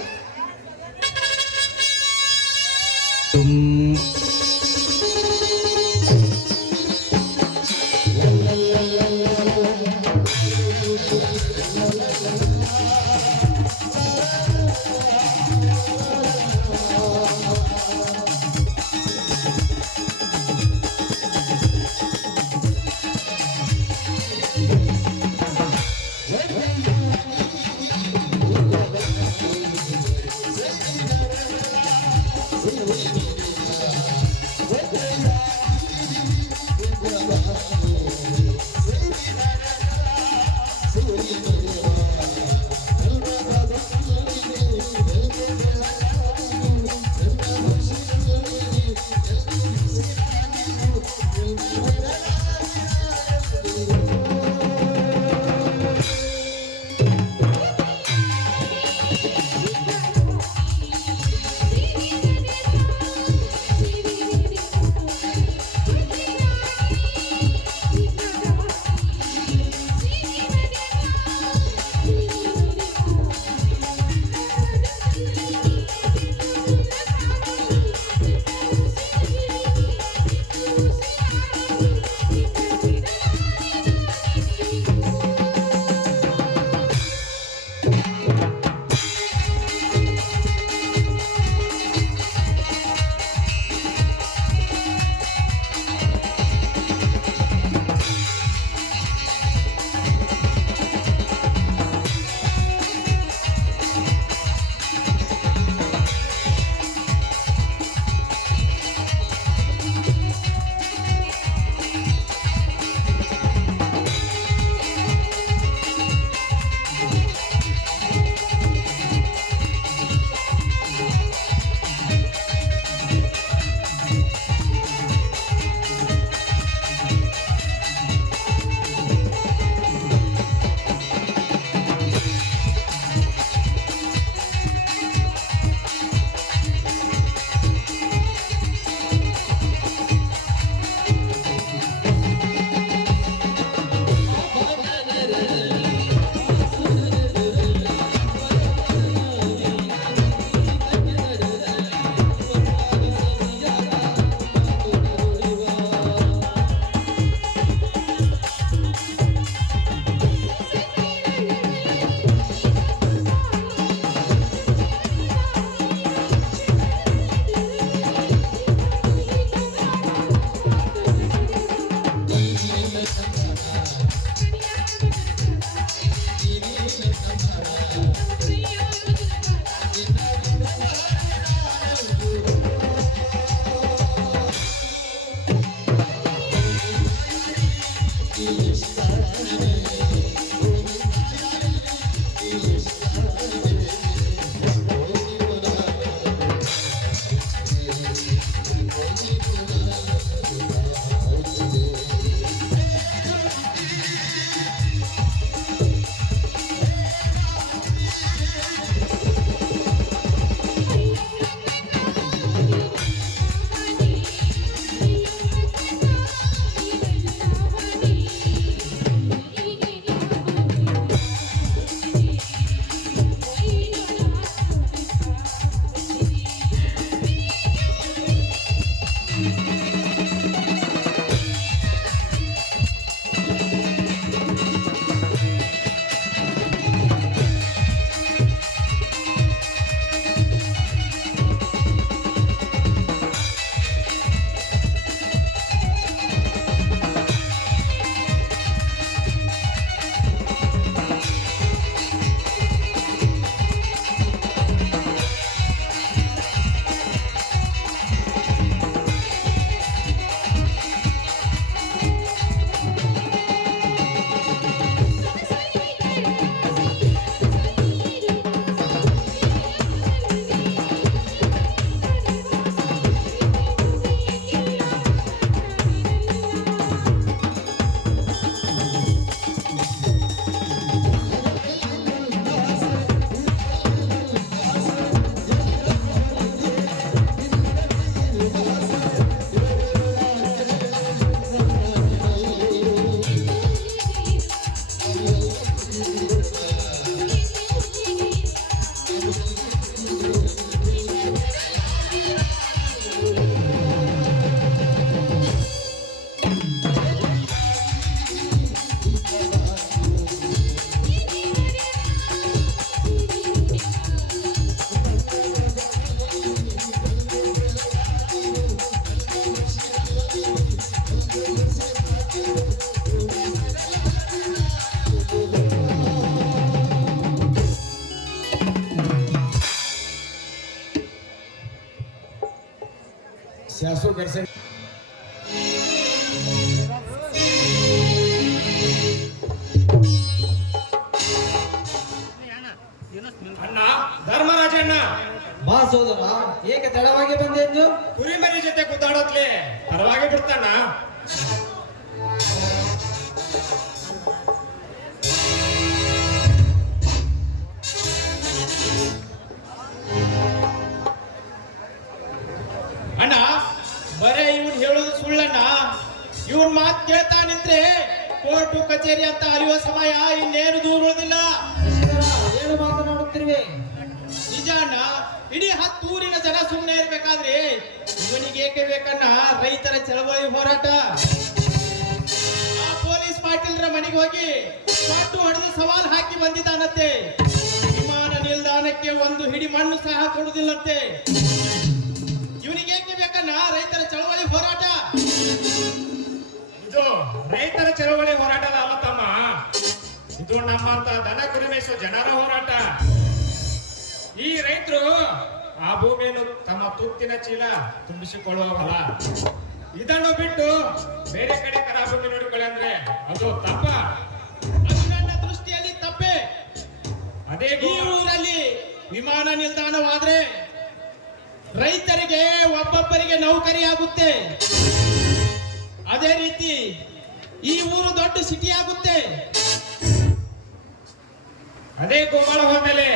ಶಾಸು ಕರ್ಸ ಅಣ್ಣ ಧರ್ಮರಾಜಣ್ಣ, ಬಾ ಸೋದರ, ಏಕೆ ತಡವಾಗಿ ಬಂದೆ ಎಂದು? ಕುರಿಮರಿ ಜೊತೆ ಕುದ್ದಾಡತ್ಲೆ ಪರವಾಗಿ ಬಿಡ್ತಾನ. ಅಣ್ಣ, ಬರೇ ಇವನ್ ಹೇಳೋದು ಸುಳ್ಳಣ್ಣ. ಇವನ್ ಮಾತು ಕೇಳ್ತಾ ನಿಂತ್ರೆ ಕೋರ್ಟು ಕಚೇರಿ ಅಂತ ಅರಿಯೋ ಸಮಯ ಇನ್ನೇನು ದೂರ ಉಳಿದಿಲ್ಲ. ಏನು ಮಾತನಾಡುತ್ತಿರುವೆ? ನಿಜ ಅಣ್ಣ, ಇಡೀ 10 ಊರಿನ ಜನ ಸುಮ್ಮನೆ ಇರ್ಬೇಕಾದ್ರೆ ಇವನಿಗೆ ಏಕೆ ಬೇಕನ್ನ ರೈತರ ಚಳವಳಿ ಹೋರಾಟ. ಆ ಪೊಲೀಸ್ ಪಾಟೀಲ್ರ ಮನೆಗೆ ಹೋಗಿ ಪಟ್ಟು ಹೊಡೆದು ಸವಾಲ್ ಹಾಕಿ ಬಂದಿದ್ದಾನಂತೆ. ವಿಮಾನ ನಿಲ್ದಾಣಕ್ಕೆ ಒಂದು ಹಿಡಿ ಮಣ್ಣು ಸಹ ಕೊಡುವುದಿಲ್ಲಂತೆ. ಇವನಿಗೆ ಏಕೆ ಬೇಕನ್ನ ರೈತರ ಚಳವಳಿ ಹೋರಾಟ? ಇದು ರೈತರ ಚಳವಳಿ ಹೋರಾಟದ ಅಲ್ಲ ತಮ್ಮ, ಇದು ನಮ್ಮಂತ ದನ ಕುರಿಮೇಸೋ ಜನರ ಹೋರಾಟ. ಈ ರೈತರು ಆ ಭೂಮಿಯನ್ನು ತಮ್ಮ ತುತ್ತಿನ ಚೀಲ ತುಂಬಿಸಿಕೊಳ್ಳುವವಲ್ಲ. ಇದನ್ನು ಬಿಟ್ಟು ಬೇರೆ ಕಡೆ ಕರ ಭೂಮಿ ನೋಡಿಕೊಳ್ಳಿ ಅಂದ್ರೆ ಅದು ತಪ್ಪ. ಅದು ನನ್ನ ದೃಷ್ಟಿಯಲ್ಲಿ ತಪ್ಪೆ. ಅದೇ ಈ ಊರಲ್ಲಿ ವಿಮಾನ ನಿಲ್ದಾಣವಾದ್ರೆ ರೈತರಿಗೆ ಒಬ್ಬೊಬ್ಬರಿಗೆ ನೌಕರಿ ಆಗುತ್ತೆ. ಅದೇ ರೀತಿ ಈ ಊರು ದೊಡ್ಡ ಸಿಟಿ ಆಗುತ್ತೆ. ಅದೇ ಗೋಮಾಳ ಹೋದ್ಮೇಲೆ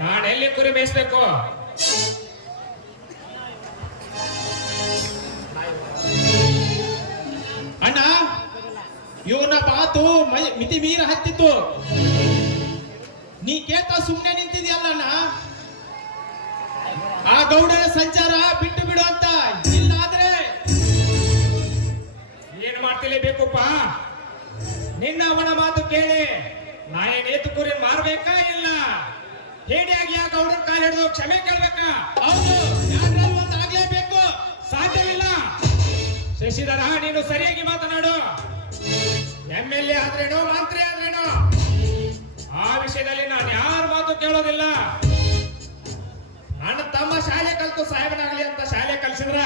ನಾನೆಲ್ಲಿ ಕುರಿ ಮೇಯಿಸ್ಬೇಕು? ಅಣ್ಣ, ಇವನ ಮಾತು ಮಿತಿ ಮೀರ ಹತ್ತಿತ್ತು. ನೀ ಕೇಳ್ತಾ ಸುಮ್ಮನೆ ನಿಂತಿದ್ಯಲ್ಲ ಅಣ್ಣ. ಆ ಗೌಡನ ಸಂಚಾರ ಬಿಟ್ಟು ಬಿಡು ಅಂತ. ಇಲ್ಲಾದ್ರೆ ಏನ್ ಮಾಡ್ತಿಲೇಬೇಕಪ್ಪ? ನಿನ್ನ ಅವನ ಮಾತು ಕೇಳಿ ನಾ ಏನೇತು ಕುರಿ ಮಾರ್ಬೇಕಾ ಇಲ್ಲ ಹೇಡಿಯಾಗಿ ಆ ಗೌಡನ ಕಾಲ ಹಿಡಿದು ಕ್ಷಮೆ ಕೇಳ್ಬೇಕಾ? ಹೌದು, ಯಾರಲ್ಲಿ ಒಂದು ಆಗ್ಲೇಬೇಕು. ಸಾಧ್ಯವಿಲ್ಲ. ಶಶಿಧರ, ನೀನು ಸರಿಯಾಗಿ ಮಾತನಾಡು. MLA ಆದ್ರೇನೋ ಮಂತ್ರಿ ಆದ್ರೇನೋ ಆ ವಿಷಯದಲ್ಲಿ ನಾನು ಯಾರ ಮಾತು ಕೇಳೋದಿಲ್ಲ. ನನ್ನ ತಮ್ಮ ಶಾಲೆ ಕಲ್ತು ಸಾಹೇಬನಾಗ್ಲಿ ಅಂತ ಶಾಲೆ ಕಲ್ಸಿದ್ರ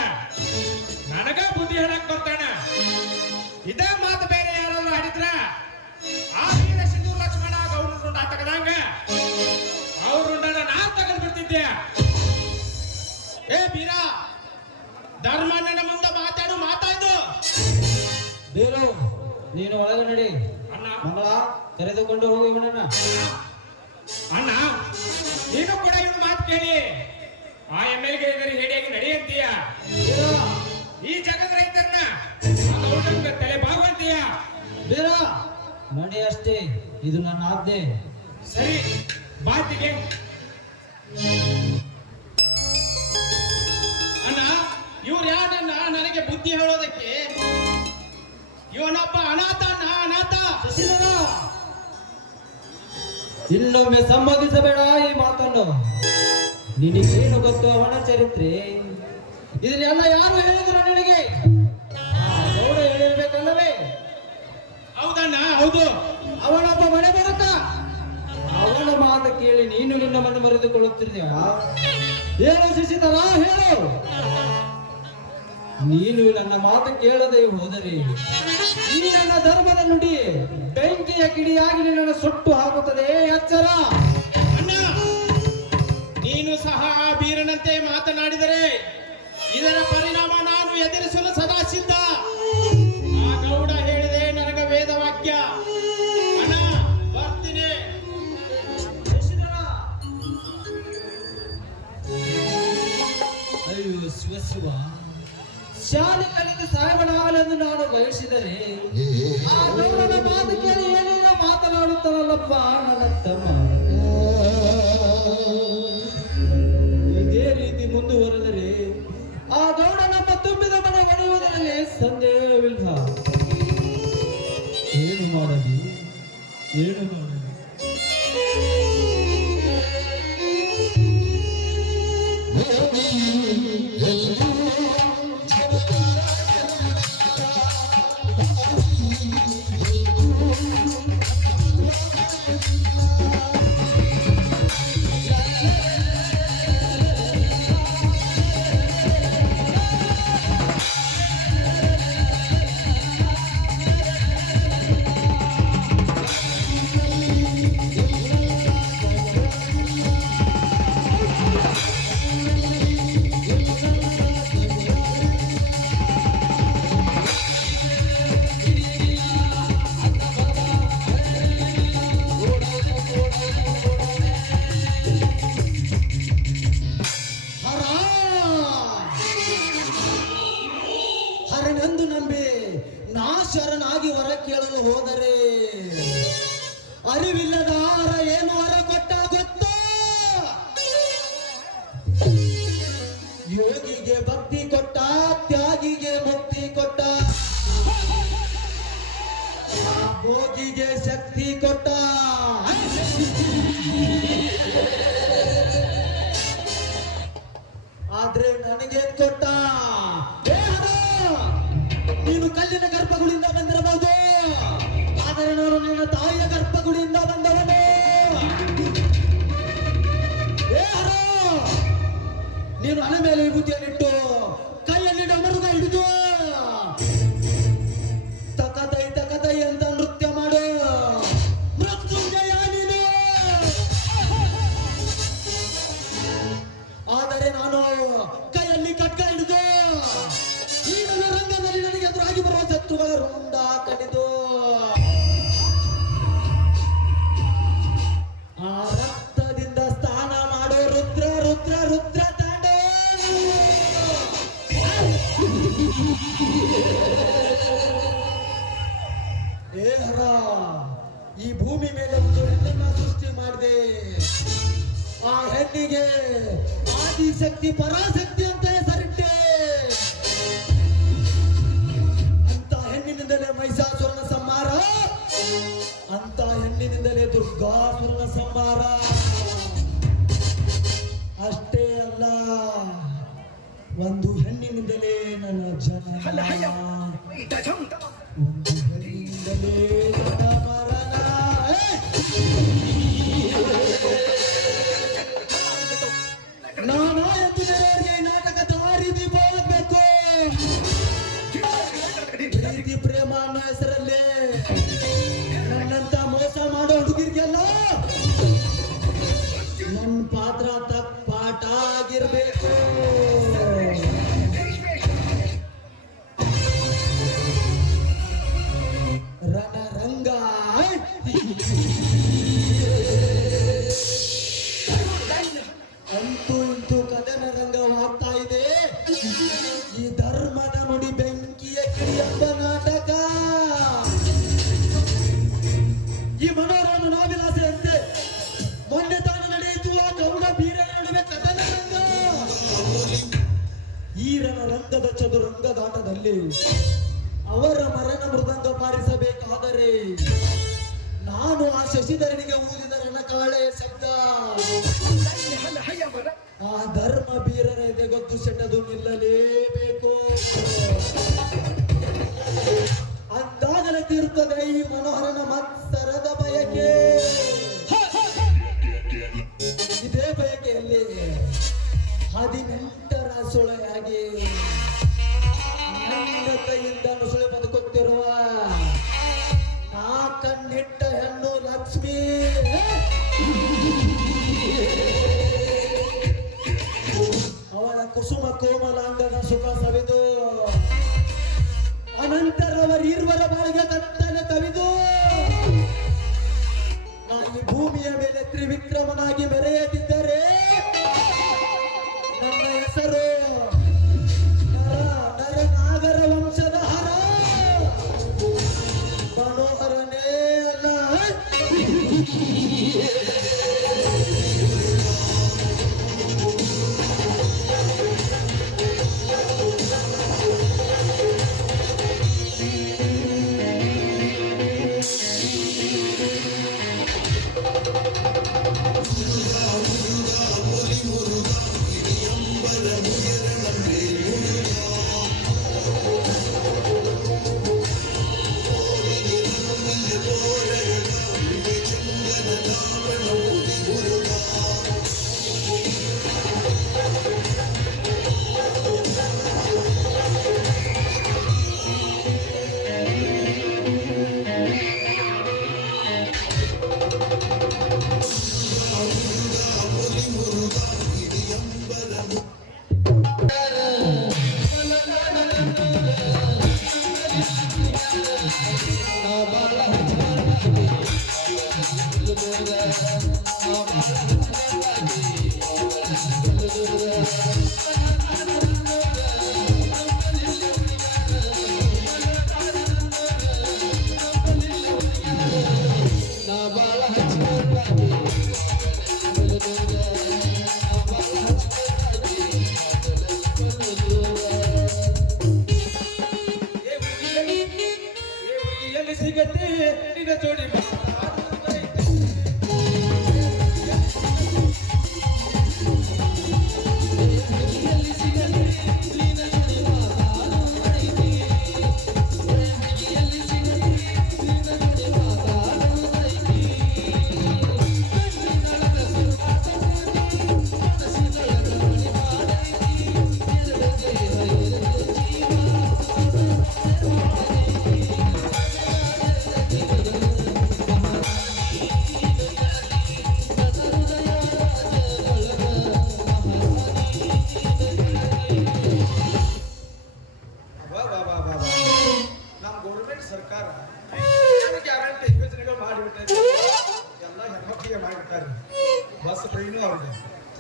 ನನಗ ಬುದ್ಧಿ ಹೇಳಕ್ ಬರ್ತಾನ. ಇದೇ ಮಾತು ಬೇರೆ ಯಾರಾದ್ರೂ ಆಡಿದ್ರ ಆ ವೀರ ಸಿಂಧು ಲಕ್ಷ್ಮಣ ಗೌಡ್ರ ರುಂಡ ತಗದಂಗ ಅವ್ರ ರುಂಡನ ನಾ ತಗದ್ ಬಿಡ್ತಿದ್ದೆ. ಏ ಬೀರ, ಧರ್ಮಣ್ಣನ ಮುಂದೆ ಮಾತಾಡು ಮಾತಾಡು. ಬೇರು, ನೀನು ಒಳಗೆ ನಡಿ. ಅಣ್ಣ, ಮಂಗಳ, ಕರೆದುಕೊಂಡು ಹೋಗಿ ಇವನನ್ನ. ಅಣ್ಣ, ನೀನು ಕೂಡ ಇವನ್ ಮಾತು ಕೇಳಿ ಆ MLA ಹೇಡಿಯಾಗಿ ನಡೆಯಂತೀಯ. ಬೇರು, ಈ ಜಗದ ರೈತರನ್ನ ಆ ಗೌಡನ ತಲೆ ಬಾಗುವಂತೀಯ. ಬೇರು, ನಡಿ ಅಷ್ಟೇ. ಇದು ನನ್ನ ಆಜ್ಞೆ. ಸರಿ, ಬಾತಿಗೆ. ಅಣ್ಣ, ಇವ್ರು ಯಾರನ್ನ ನನಗೆ ಬುದ್ಧಿ ಹೇಳೋದಕ್ಕೆ? ಇವನೊಬ್ಬ ಅನಾಥ ಅಣ್ಣ, ಅನಾಥ. ಶಶಿಧರ, ಇನ್ನೊಮ್ಮೆ ಸಂಬೋಧಿಸಬೇಡ ಈ ಮಾತನ್ನು. ನಿನಗೇನು ಗೊತ್ತು ಅವನ ಚರಿತ್ರೆ? ಇದನ್ನೆಲ್ಲ ಯಾರು ಹೇಳಿದ್ರು ನಿನಗೆ? ಗೌಡ ಹೇಳಿರ್ಬೇಕಲ್ಲವೇ? ಹೌದಣ್ಣ, ಹೌದು. ಅವನೊಬ್ಬ ಮನೆ ಬರುತ್ತ. ಅವನ ಮಾತು ಕೇಳಿ ನೀನು ನಿನ್ನ ಮನೆ ಮರೆದುಕೊಳ್ಳುತ್ತಿದ್ದೀಯ? ಹೇಳು ಶಶಿಧರ, ಹೇಳು. ನೀನು ನನ್ನ ಮಾತು ಕೇಳದೆ ಹೋದರೆ ಈ ನನ್ನ ಧರ್ಮದ ನುಡಿ ಬೆಂಕಿಯ ಕಿಡಿಯಾಗಿ ನಿನ್ನನ್ನು ಸುಟ್ಟು ಹಾಕುತ್ತದೆ. ಎಚ್ಚರ. ಅಣ್ಣ, ನೀನು ಸಹ ಆ ಬೀರನಂತೆ ಮಾತನಾಡಿದರೆ ಇದರ ಪರಿಣಾಮ ನಾನು ಎದುರಿಸಲು ಸದಾ ಸಿದ್ಧ. ಆ ಗೌಡ ಹೇಳಿದೆ ನನಗ ವೇದವಾಕ್ಯ. ಅಣ್ಣ, ಬರ್ತೀನಿ. ಅಯ್ಯೋ ಶಿವ ಶಿವ, ಶಾಲೆ ಕಲಿತು ಸಾಹೇಬನಾಗಲೆಂದು ನಾನು ಬಯಸಿದರೆ ಆ ಗೌಡನ ಮಾತು ಕೇಳಿ ಏನೇನೋ ಮಾತನಾಡುತ್ತಾನಲ್ಲಪ್ಪ ನನ್ನ ತಮ್ಮ. ಇದೇ ರೀತಿ ಮುಂದುವರೆದರೆ ಆ ಗೌಡ ನಮ್ಮ ತುಂಬಿದ ಮನೆ ಒಡೆಯುವುದರಲ್ಲಿ ಸಂದೇಹವಿಲ್ಲ. ಏನು ಮಾಡಲಿ, ಏನು ಮಾಡಲಿ? ಶರಣಾಗಿ ವರ ಕೇಳಲು ಹೋದರೆ ಅರಿವಿಲ್ಲದ ಆಹಾರ ಏನು ವರ ಕೊಟ್ಟ ಗೊತ್ತಾ? ಯೋಗಿಗೆ ಭಕ್ತಿ ಕೊಟ್ಟ, ತ್ಯಾಗಿಗೆ ಮುಕ್ತಿ ಕೊಟ್ಟ, ಭೋಗಿಗೆ ಶಕ್ತಿ ಕೊಟ್ಟ. ಆದ್ರೆ ನನಗೇನ್ ಕೊಟ್ಟ? ನೀನು ಕಲ್ಲಿನ ಗರ್ಭಗುಡಿಯಿಂದ ಬಂದಿರಬಹುದು, ಆದರೆ ನಾನು ನನ್ನ ತಾಯಿಯ ಗರ್ಭಗುಡಿಯಿಂದ ಬಂದವನು. ನೀನು ಹಣೆ ಮೇಲೆ ವಿಭೂತಿಯನ್ನಿಟ್ಟು ಕೈಯಲ್ಲಿ ಡಮರುಗ ಹಿಡಿದು ತಕತೈ ತಕತೈ ಅಂತ ನೃತ್ಯ ಮಾಡು. ಮೃತ್ಯುಂಜಯ ನೀನು. ಆದರೆ ನಾನು ಕೈಯಲ್ಲಿ ಕಟ್ಕ ಹಿಡಿದು ಈ ನನ್ನ ರಂಗದಲ್ಲಿ ನನಗೆ ಎದುರಾಗಿ ಬರುವ ಶತ್ರುಗಳ ರುಂಡ ಕಡಿದು ಆ ರಕ್ತದಿಂದ ಸ್ನಾನ ಮಾಡೋ ರುದ್ರ ರುದ್ರ ರುದ್ರ ತಾಂಡ. ಏ ಹರ, ಈ ಭೂಮಿ ಮೇಲೆ ಒಂದು ಹೆಣ್ಣನ್ನ ಸೃಷ್ಟಿ ಮಾಡಿದೆ. ಆ ಹೆಣ್ಣಿಗೆ ಆದಿಶಕ್ತಿ ಪರಾಶಕ್ತಿ ಅಂತ ಹೆಸರಿಟ್ಟೆ. ಅಂತ ಹೆಣ್ಣಿನಿಂದಲೇ ಮಹಿಷಾಸುರನ ಸಂಹಾರ, ಅಂತ ಹೆಣ್ಣಿನಿಂದಲೇ ದುರ್ಗಾಸುರನ ಸಂಹಾರ. ಅಷ್ಟೇ ಅಲ್ಲ, ಒಂದು ಹೆಣ್ಣಿನಿಂದಲೇ ನನ್ನ ಜನನ, ಒಂದು ಹೆಣ್ಣಿನಿಂದಲೇ ನನ್ನ ಮರಣ. ನಾನಾ ಎಂದಿನವರೆಗೆ ಈ ನಾಟಕ ದಾರಿ ದೀಪ ಹೋಗ್ಬೇಕು. ಪ್ರೀತಿ ಪ್ರೇಮ ಅನ್ನೋ ಹೆಸರಲ್ಲಿ ನನ್ನಂತ ಮೋಸ ಮಾಡೋ ಹುಡುಗಿರಿಗೆಲ್ಲ ನನ್ನ ಪಾತ್ರ ತಪ್ಪಾಟ ಆಗಿರ್ಬೇಕು. ರಣರಂಗ ಅಂತೂ ಇಂತೂ ಕದನ ರಂಗವಾಗ್ತಾ ಇದೆ. ಈ ಧರ್ಮದ ನುಡಿ ಬೆಂಕಿಯ ಕಿಡಿ ಎಂಬ ನಾಟಕ. ಈ ಮನೋರಮ ನಾವಿಲಾಸೆಯಂತೆ ಮೊನ್ನೆ ತಾನು ನಡೆಯಿತು ಆ ಗೌಡ ಬೀರನ ನಡುವೆ ಕದನ ರಂಗ. ಈ ರಣರಂಗದ ಚದುರಂಗದಾಟದಲ್ಲಿ ಅವರ ಮರಣ ಮೃದಂಗ ಬಾರಿಸಬೇಕಾದರೆ ನಾನು ಆ ಶಶಿಧರನಿಗೆ ಊದಿದ ರಣಕಾಳೆ ಶಬ್ದ ಆ ಧರ್ಮ ಬೀರರ ಎದೆಗೊದ್ದು ಸೆಟದು ನಿಲ್ಲಲೇಬೇಕು. ಅಂದಾಗಲೇ ತೀರುತ್ತದೆ ಈ ಮನೋಹರನ ಮತ್ಸರದ ಬಯಕೆ. ಇದೇ ಬಯಕೆಯಲ್ಲಿ 18ರ ಸೊಳೆಯಾಗಿ ನನ್ನ ಕೈಯಿಂದ ನುಸುಳೆ ಬದುಕುತ್ತಿರುವ ನಾ ಕಣ್ಣಿಟ್ಟ ಹೆಣ್ಣು ಲಕ್ಷ್ಮಿ. ಅವಳ ಕುಸುಮ ಕೋಮಲಾಂಗದ ಸುಖ ಸವಿದು ಅನಂತರವರೀರ್ವರ ಬಾಳಿಗೆ ಕತ್ತಲೆ ಕವಿದು ಈ ಭೂಮಿಯ ಮೇಲೆ ತ್ರಿವಿಕ್ರಮನಾಗಿ ಮೆರೆಯದಿದ್ದರೆ ನನ್ನ ಹೆಸರು ನರನಾಗರ ವಂಶದ ಹರ ಮನೋಹರನೇ ಅಲ್ಲ.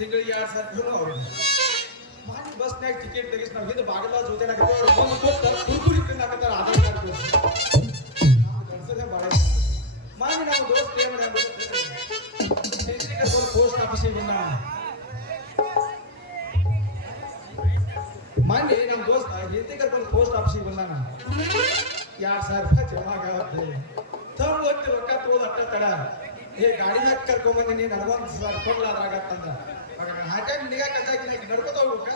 ತಿಂಗಳಿಗೆ 2,000 ಅವ್ರು ಮಾಡಿ ಬಸ್ನಾಗ ಟಿಕೆಟ್ ತೆಗಿಸ್ ನಾವು ಹಿಂದೆ ಬಾಗಿಲ ಜೊತೆನಾಗ ಒಂದು ಕೊಟ್ಟ ಕುರ್ಕುರಿ ತಿನ್ನಾಕತ್ತಾರ ಆಧಾರ್ ಕಾರ್ಡ್ ಭಾಳ ಮಾಡಿ ನಮ್ಮ ದೋಸ್ತ ಏನು ಮಾಡಿ ಪೋಸ್ಟ್ ಆಫೀಸಿಗೆ ಬಂದ ಮಾಡಿ ನಮ್ಮ ದೋಸ್ತ ಹಿಂದೆ ಕರ್ಕೊಂಡು ಪೋಸ್ಟ್ ಆಫೀಸಿಗೆ ಬಂದಾನ 2,000 ರೂಪಾಯಿ ಜಮಾ ಆಗತ್ತೆ ತಮ್ಮ ಹೊತ್ತು ರೊಕ್ಕ ತೋದು ಅಟ್ಟ ತಡ ಏ ಗಾಡಿನಾಗ ಕರ್ಕೊಂಬಂದಿನಿ ನನಗೊಂದು 1,000 ರೂಪಾಯಿ ಅದ್ರಾಗತ್ತಂದ ಹಾಗಾಗಿ ನಿನಗ ಕಚ್ಚಾಕಿನ ನಡ್ಕೋತ ಹೋಗ್ಬೇಕ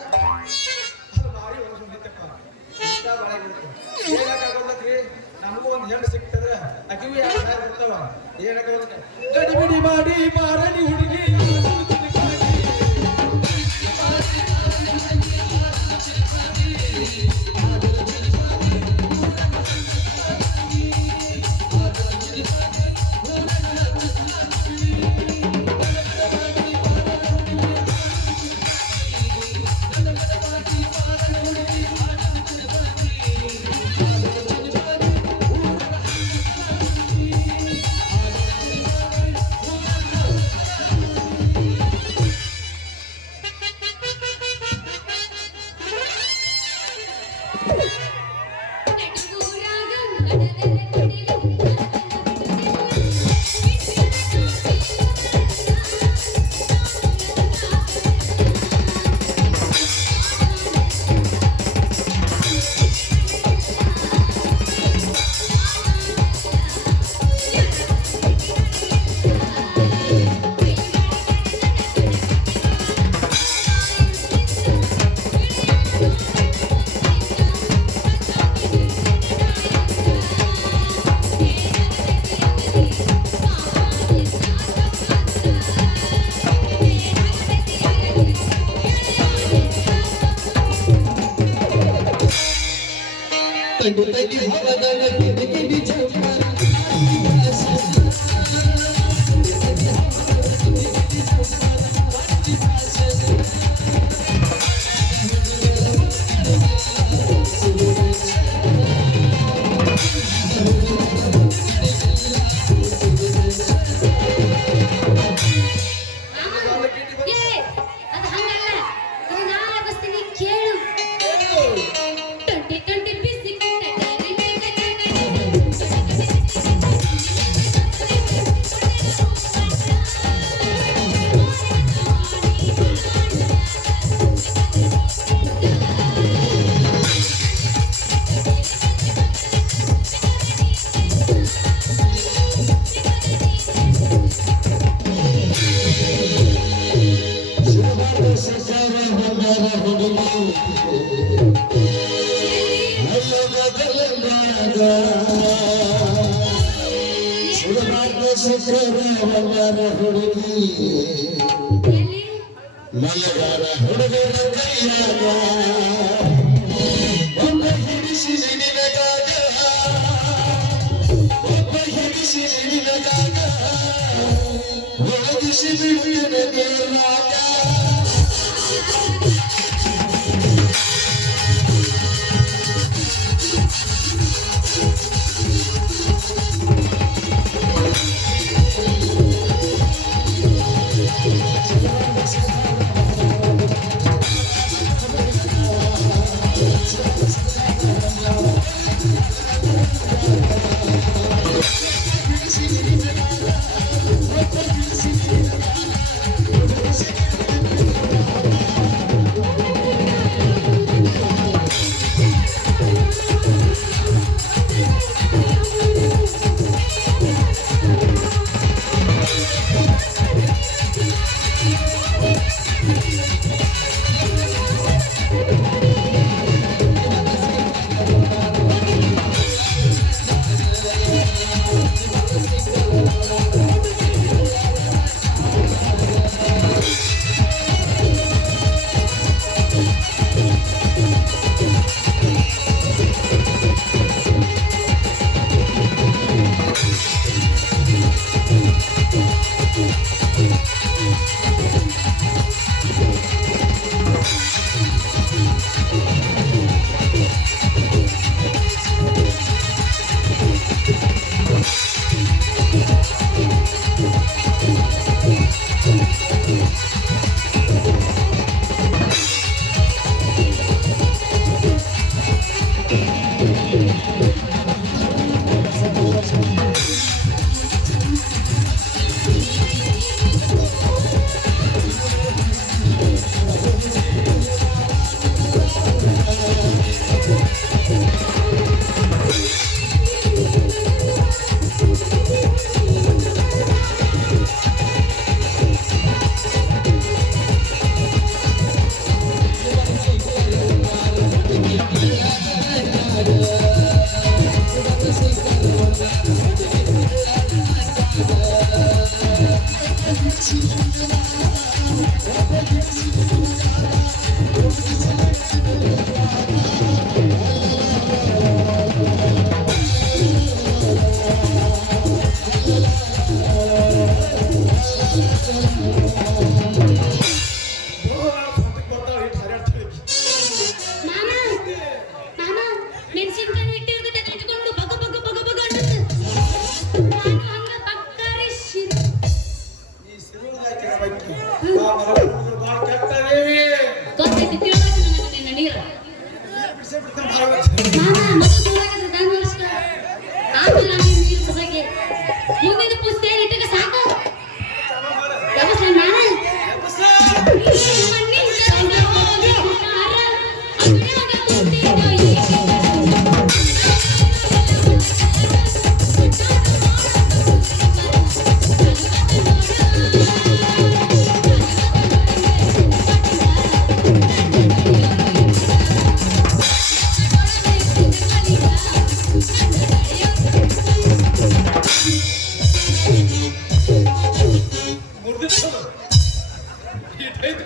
ಅದು ಭಾರಿ ವರ್ಷ ನಿಂತಪ್ಪ ಇಷ್ಟ ಭಾಳ ಆಗಿರುತ್ತೆ ಏನಾಗೋದ್ರಿ ನಮಗೂ ಒಂದು ಹೆಣ್ಣು ಸಿಗ್ತದ ಅಕಿವು 2,000 ಇರ್ತಾವ ಏನಾಗೋದಕ್ಕೆ ಗಡಿಬಿಡಿ ಮಾಡಿ ಮಾರಡಿ ಹುಡುಗಿ ಮಲಗಾರ ಹುಡುಗರ ಕೈಯಾಗ ಒಬ್ಬ ಹಿಡಿಸಿ ನಿನಗಾಗ ಒಬ್ಬ ಹಿಡಿಸಿ ನಿನಗಾಗ ಒಳಗಿಸಿ ಬಿಡುತ್ತನೆ ರಾಗ We'll be right back.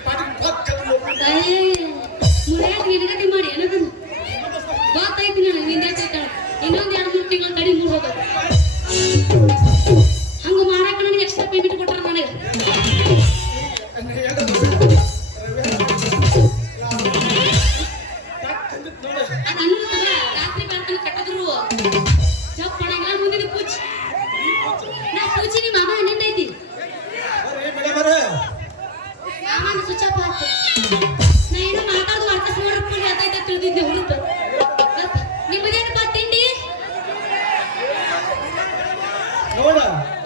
ಪಾಟಿ ಪಕ್ಕದ ಮುರಿಯಾದ ನಿನಗತಿ ಮಾಡಿ ಏನದು ಗೊತ್ತೈತಿ ನನಗೆ ನಿಂದೆ ಕೈತಾಳ ಇನ್ನೊಂದು 2-3 ತಿಂಗಳು ತಡಿ ಮೂರು ಹೋಗೋದು ಹಂಗ ಮಾಡಾಕ ನನಗೆ ಎಕ್ಸ್ಟ್ರಾ ಪೇಮೆಂಟ್ ಕೊಟ್ಟಾರ ನನಗೆ ರಾತ್ರಿ ಮಾಡ್ತಾನೆ ಕಟ್ಟದ್ರು ಜಪ್ ಮಾಡಂಗಿಲ್ಲ ಮುಂದಿನ ಪೂಜಿ ನಾ ಪೂಜಿ ನಿಮ್ಮ ಮಾಮ ಏನೇನೈತಿ ಮಾಮನ ಸುಚ್ಚಪ್ಪ ಆಯ್ತು ನಾ ಏನೋ ಮಾತಾಡ್ದು ಅರ್ಥ ನೋಡ್ರಿ ಅದಾಯ್ತ ತಿಳಿದಿದ್ದೆ ಹುಡುಗ ನಿಮ್ಮದೇನಪ್ಪ ತಿಂಡಿ ನೋಡ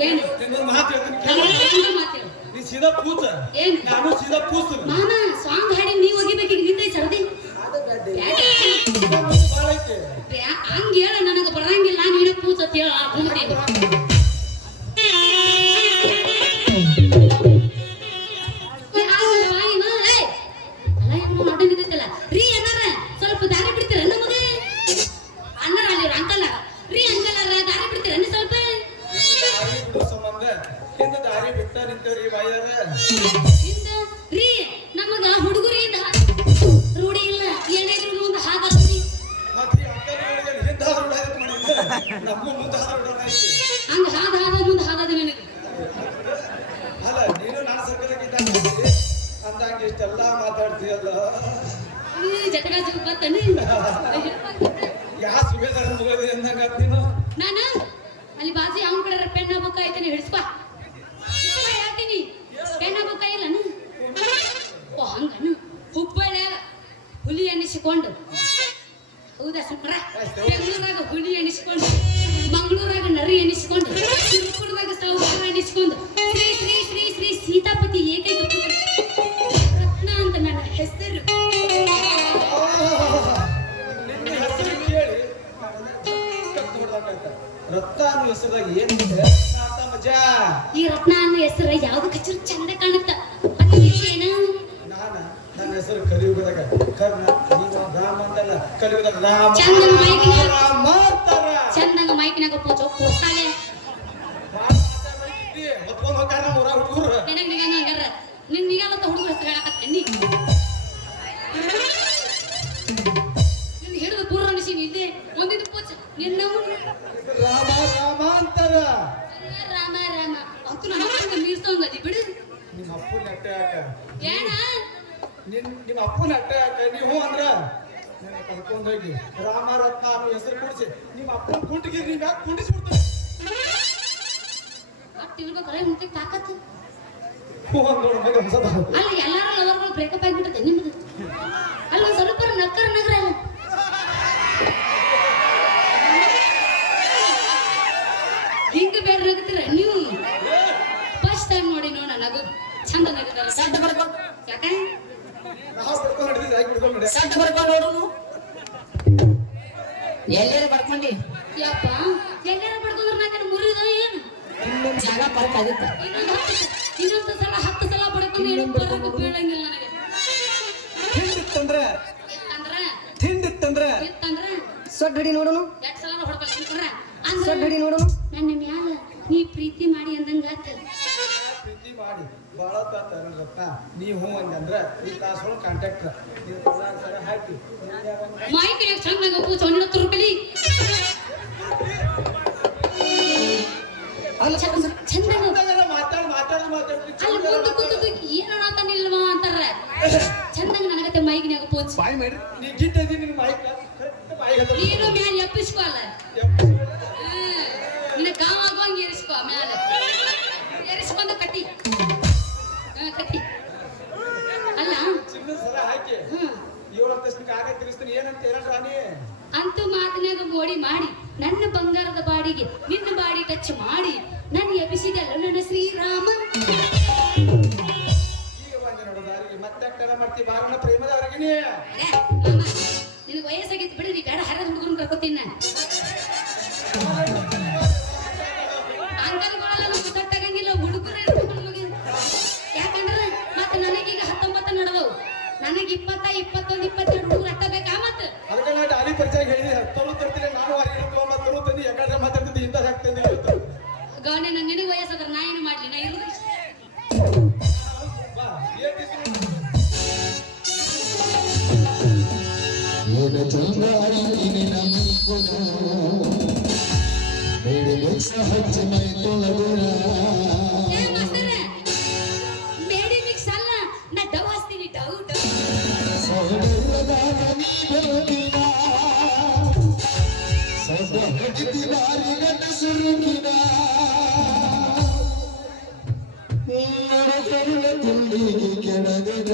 ಏನು ನಿನ್ನೊಂದು ಮಾತು ಹೇಳ್ತೀನಿ ಮಾತೇಳು ನೀ ಸೀದಾ ಕೂತ ಏನು ನಾನು ಸೀದಾ ಕೂತು ಮಾಮ ಸಾಂಗ್ ಹಾಡಿ ನೀವು ಒಗಿಬೇಕು ಈಗ ನಿಂತೈ ಸರ್ದಿ ಭಾಳ ಐತೆ ಹಂಗ ಹೇಳ ನನಗೆ ಬರಂಗಿಲ್ಲ ನೀನು ಕೂತ ಹೇಳ ಕುಂತೀನಿ ರೀ ಅನ್ನಾರ ಸ್ವಲ್ಪ ದಾರಿ ಬಿಡ್ತೀರ ನಮಗೆ ಅನ್ನಾರ ಅಲ್ಲಿ ಅಂಕಲ್ ರೀ ಅಂಕಲ್ ದಾರಿ ಬಿಡ್ತೀರ ಸ್ವಲ್ಪ ದಾರಿ ಬಿಡೋ ಸಂಬಂಧ ಹಿಂದೆ ದಾರಿ ಬಿಟ್ಟ ನಿಂತೇವ್ರಿ ಬಾಯ್ಯಾರ ಇಂದ ರೀ ನಮಗ ಹುಡುಗರಿಂದ ರೂಢಿ ಇಲ್ಲ ಏನಾದ್ರು ಮುಂದೆ ಹಾಗಾದ್ರಿ ಮತ್ತೆ ಈ ಅಂಕಲ್ಗಳಿಗೆ ಹಿಂದೆ ಹಾದು ಆಯ್ತು ಮಾಡಿದ್ರೆ ನಮಗೂ ಮುಂದೆ ಹಾದು ಐತಿ ಹಂಗ ಹಾದ ಮುಂದೆ ಹಾಗಾದ ನನಗೆ ಅಲ್ಲ ನೀನು ನಾನು ಸರ್ಕಲ್ದಾಗ ಅಂದಾಗ ಇಷ್ಟೆಲ್ಲ ಮಾತಾಡ್ತೀಯಲ್ಲ ಜಟಗ ಜಗ ಬತ್ತನೆ ಯಾ ಸುಬೇದಾರ ಮುಗಿದ ಅಂದಂಗ ನೀನು ನಾನ ಅಲ್ಲಿ ಬಾಜಿ ಅವನ ಕಡೆ ಪೆನ್ನ ಬುಕ್ಕ ಐತನೆ ಹಿಡಿಸ್ಕೊ ಹೇಳ್ತೀನಿ ಪೆನ್ನ ಬುಕ್ಕ ಇಲ್ಲನು ಓ ಹಂಗನು ಹುಬ್ಬಳ್ಳಿಯಾಗ ಹುಲಿ ಎಣಿಸಿಕೊಂಡು ಹೌದಾ ಸುಮ್ರ ಬೆಂಗಳೂರಾಗ ಹುಲಿ ಎಣಿಸಿಕೊಂಡು ಮಂಗಳೂರಾಗ ನರಿ ಎಣಿಸಿಕೊಂಡು ತಿರುಪುರದಾಗ ಸೌಕರ್ಯ ಎಣಿಸಿಕೊಂಡು ಶ್ರೀ ಶ್ರೀ ಶ್ರೀ ಶ್ರೀ ಸೀತಾಪತಿ ಏಕೈಕ ಪುತ್ರ ರತ್ನ ಅಂತ ನನ್ನ ಹೆಸರು ನಿನ್ನ ಹೆಸರು ಕೇಳಿ ರಕ್ತ ಅನ್ನೋ ಹೆಸರಾಗ ಏನಿದೆ ಅಂತ ಮಜಾ ಈ ರತ್ನ ಅನ್ನೋ ಹೆಸರು ಯಾವ್ದು ಕಚ್ಚರು ಚಂದ ಕಾಣುತ್ತ ಏನು ನನ್ನ ಹೆಸರು ಕಲಿಯುಗದಾಗ ಕರ್ಣ ನೀನು ರಾಮ ಅಂತಲ್ಲ ಕಲಿಯುಗದಾಗ ರಾಮ ಚಂದ ಮೈಕಿನಾಗ ರಾಮ ಅಂತಾರ ಚಂದಂಗ ಮೈಕಿನಾಗ ಪೂಜೋ ಪುರ್ಸಾಲೆ ಹೊತ್ಕೊಂಡ್ ಹೋಗ್ತಾರ ಊರ ಹುಡುಗರು ನನಗೆ ನಿಗಾನ ಹಂಗಾರ ನಿನ್ ನಿಗಾಲತ್ತ ಹುಡುಗರ ಹೆಸರು ಹೇಳಕತ್ತೆ ನಿನ್ ಹಿಡಿದು ಪೂರ್ವ ಅನಿಸಿ ಇದ್ದೆ ಒಂದಿದ್ದು ಪೂಜ ನಿನ್ನ ರಾಮ ರಾಮ ಅಂತಾರ ರಾಮ ರಾಮ ಅಂತೂ ನಮ್ಮ ಅಪ್ಪನ ಮೀರ್ಸೋಂಗದಿ ಬಿಡು ನಿಮ್ಮ ಅಪ್ಪನ ಅಟ್ಟೆ ಹಾಕ ಏನ ನಿಮ್ಮ ಅಪ್ಪನ ಅಟ್ಟೆ ಹಾಕ ನೀವು ಅಂದ್ರ ನನ್ನ ಕರ್ಕೊಂಡ್ ಹೋಗಿ ರಾಮ ರತ್ನ ಅನ್ನೋ ಹೆಸರು ಕೂಡಿಸಿ ನಿಮ್ಮ ಅಪ್ಪನ ಕುಂಟಿಗೆ ನೀವ್ ಯಾಕೆ ಕುಂಡಿಸ್ಬಿಡ್ತಾರೆ ಅಷ್ಟು ಇರ್ಬೇಕಲ್ಲ ಮುಂದೆ ತಾಕತ್ತು ನೋಡ ಮಗ ಹೊಸದ ಅಲ್ಲ ಎಲ್ಲಾರ ಲವರ್ಗಳು ಬ್ರೇಕಪ್ ಆಗಿಬಿಡುತ್ತೆ ನಿಮ್ದು ಅಲ್ಲ ಒಂದ್ ಸ್ವಲ್ಪ ನಕ್ಕರ ನಗರ ಅಲ್ಲ ಹಿಂಗ ಬೇರೆ ನಗ್ತೀರ ನೀವು ಫಸ್ಟ್ ಟೈಮ್ ನೋಡಿ ನೋಡ ನಗು ಚಂದ ನಗದಲ್ಲ ಸಡ್ಡ ಬರ್ಕೊಂಡು ಯಾಕೆ ನಾವು ಬಿಡ್ಕೊಂಡು ಹಿಡಿದಿದ್ದು ಯಾಕೆ ಬಿಡ್ಕೊಂಡು ನೋಡಿ ಸಡ್ಡ ಬರ್ಕೊಂಡು ನೋಡುನು ಎಲ್ಲೇರು ಬರ್ಕೊಂಡಿ ಯಪ್ಪ ಎಲ್ಲಾರ ಬಡ್ಕೊಂಡ್ರೆ ನಾನು ಮುರಿದ ಏನು ಇನ್ನೊಂದು ಜಾಗ ಪರ್ಕ್ ಆಗುತ್ತೆ ಇನ್ನೊಂದು ಸಲ 10 ಸಲ ಬಡ್ಕೊಂಡು ಏನು ಬರೋಕೆ ಬೀಳಂಗಿಲ್ಲ ನನಗೆ ಹಿಂದಿತ್ತಂದ್ರ ಇತ್ತಂದ್ರ ಹಿಂದಿತ್ತಂದ್ರ ಸೊಡ್ಡ ಹಿಡಿ ನೋಡುನು 2 ಸಲ ಹೊಡ್ಕೊಳ್ಕೊಂಡ್ರ ಸೊಡ್ಡ ಹಿಡಿ ನೋಡುನು ನನ್ನ ಮ್ಯಾಲ ನೀ ಪ್ರೀತಿ ಮಾಡಿ ಅಂದಂಗ ಆತ ಪ್ರೀತಿ ಮಾಡಿ ಬಾಳ ತಾತ ರತ್ನ ನೀ ಹ್ಞೂ ಅಂದ್ರ ಈ ತಾಸೊಳಗೆ ಕಾಂಟ್ಯಾಕ್ಟ್ ನೀವು ಸರ ಹಾಕಿ ಮಾಹಿತಿ ಚಂದಾಗ ಪೂಜೆ 1 ರೂಪಾಯಿ ಅಲ್ಲ ಚಂದಾಗ ಮಾತಾಡಿ ಅಲ್ಲಿ ಮುಂದೆ ಕೂತು ಏನು ಅನ್ನತಾನಿಲ್ವಾ ಅಂತಾರ ಚಂದಂಗ ನನಗತ್ತೆ ಮೈಗಿನಾಗ ಪೂಜೆ ಬಾಯಿ ಮಾಡಿ ನೀ ಗಿಟ್ಟ ಇದೀನಿ ನಿನ್ನ ಮೈಕ್ ಕರೆಕ್ಟ್ ಬಾಯಿ ಹತ್ತ ನೀನು ಮ್ಯಾಲ ಎಪ್ಪಿಸ್ಕೊ ಅಲ್ಲ ನಿನ್ನ ಗಾವಾಗೋಂಗ್ ಏರಿಸ್ಕೊ ಮ್ಯಾಲ ಏರಿಸ್ಕೊಂಡು ಕಟ್ಟಿ ಕಟ್ಟಿ ಅಲ್ಲ ಚಿನ್ನ ಸರ ಹಾಕಿ 7 ಅಂತಸ್ತಿಗೆ ಆಗ ತಿರ್ಸ್ತೀನಿ ಏನಂತ ಹೇಳ ರಾಣಿ ಅಂತೂ ಮಾತಿನಾಗ ಮೋಡಿ ಮಾಡಿ ನನ್ನ ಬಂಗಾರದ ಬಾಡಿಗೆ ನಿನ್ನ ಬಾಡಿ ಟಚ್ ಮಾಡಿ ನನ್ನ ಎಬ್ಬಿಸಿದಲ್ಲ ನನ್ನ ಶ್ರೀರಾಮ ಈಗ ಬಂದೆ ನೋಡು ದಾರಿಗೆ ಮತ್ತೆ ಕರ ಮಾಡ್ತಿ ಬಾರಣ ಪ್ರೇಮದವರೆಗಿನಿ ಮಾಮ ನಿನಗೆ ವಯಸ್ಸಾಗಿತ್ತು ಬಿಡು ನೀ ಬೇಡ ಹರದ ಹುಡುಗರನ್ನ ಕರ್ಕೋತೀನಿ ನಾನು ಅಂಕಲ್ಗಳೆಲ್ಲ ಮುದ್ದಾಗಂಗಿಲ್ಲ ಹುಡುಗರು ಇರ್ಬೇಕು ನಮಗೆ ಯಾಕಂದ್ರೆ ಮತ್ತೆ ನನಗೀಗ 19 ನಡೆದವು ನನಗೆ 20 21 22 ಹುಡುಗರು ಅಟ್ಟ ಬೇಕಾ ಮತ್ತೆ ಅದಕ್ಕೆ ನಾ ಡಾಲಿ ಪರಿಚಯ ಹೇಳಿದೆ ತೊಳು ತರ್ತೀನಿ ನಾನು ಅರಿಯನ್ನು ತೊಗೊಂಬ ತರು ತಂದು ಯಾಕಂದ್ರೆ ಮಾತಾಡ್ತಿದ್ದೆ ಇಂಥ ಹಾಕ್ತಂದು ಇವತ್ತು ಗೌನೆ ನನ್ನ ನಿನಗೆ ವಯಸ್ಸಾದ್ರೆ ನಾ ಏನು ಮಾಡ್ಲಿ ನಾ ಇರೋದು ಬಾ ಏಟಿದ್ರು ಜನ ಚಂಗಾರಿ ನಮ್ಮ ಬೇಡಿ ಮಿಕ್ಸ ಹಚ್ಚಿ ಮೈ ತೊಳೆದುರ ಏ ಮಾಸ್ತರೇ, ಮೇಡಿ ಮಿಕ್ಸ್ ಅಲ್ಲ, ನಾ ಡವ್ ಹಚ್ತೀನಿ, ಡವ್ ಡವ್. ಸೊಗಡದಾಗ ನೀ ಬೆಳಗಿನ ಸದ ಹಿಡಿದಿ ಬಾರಿ ಗಂಡಸುರುಗಿನ ನಡಕರುಳ ತುಂಡಿಗೆ ಕೆಳಗಿನ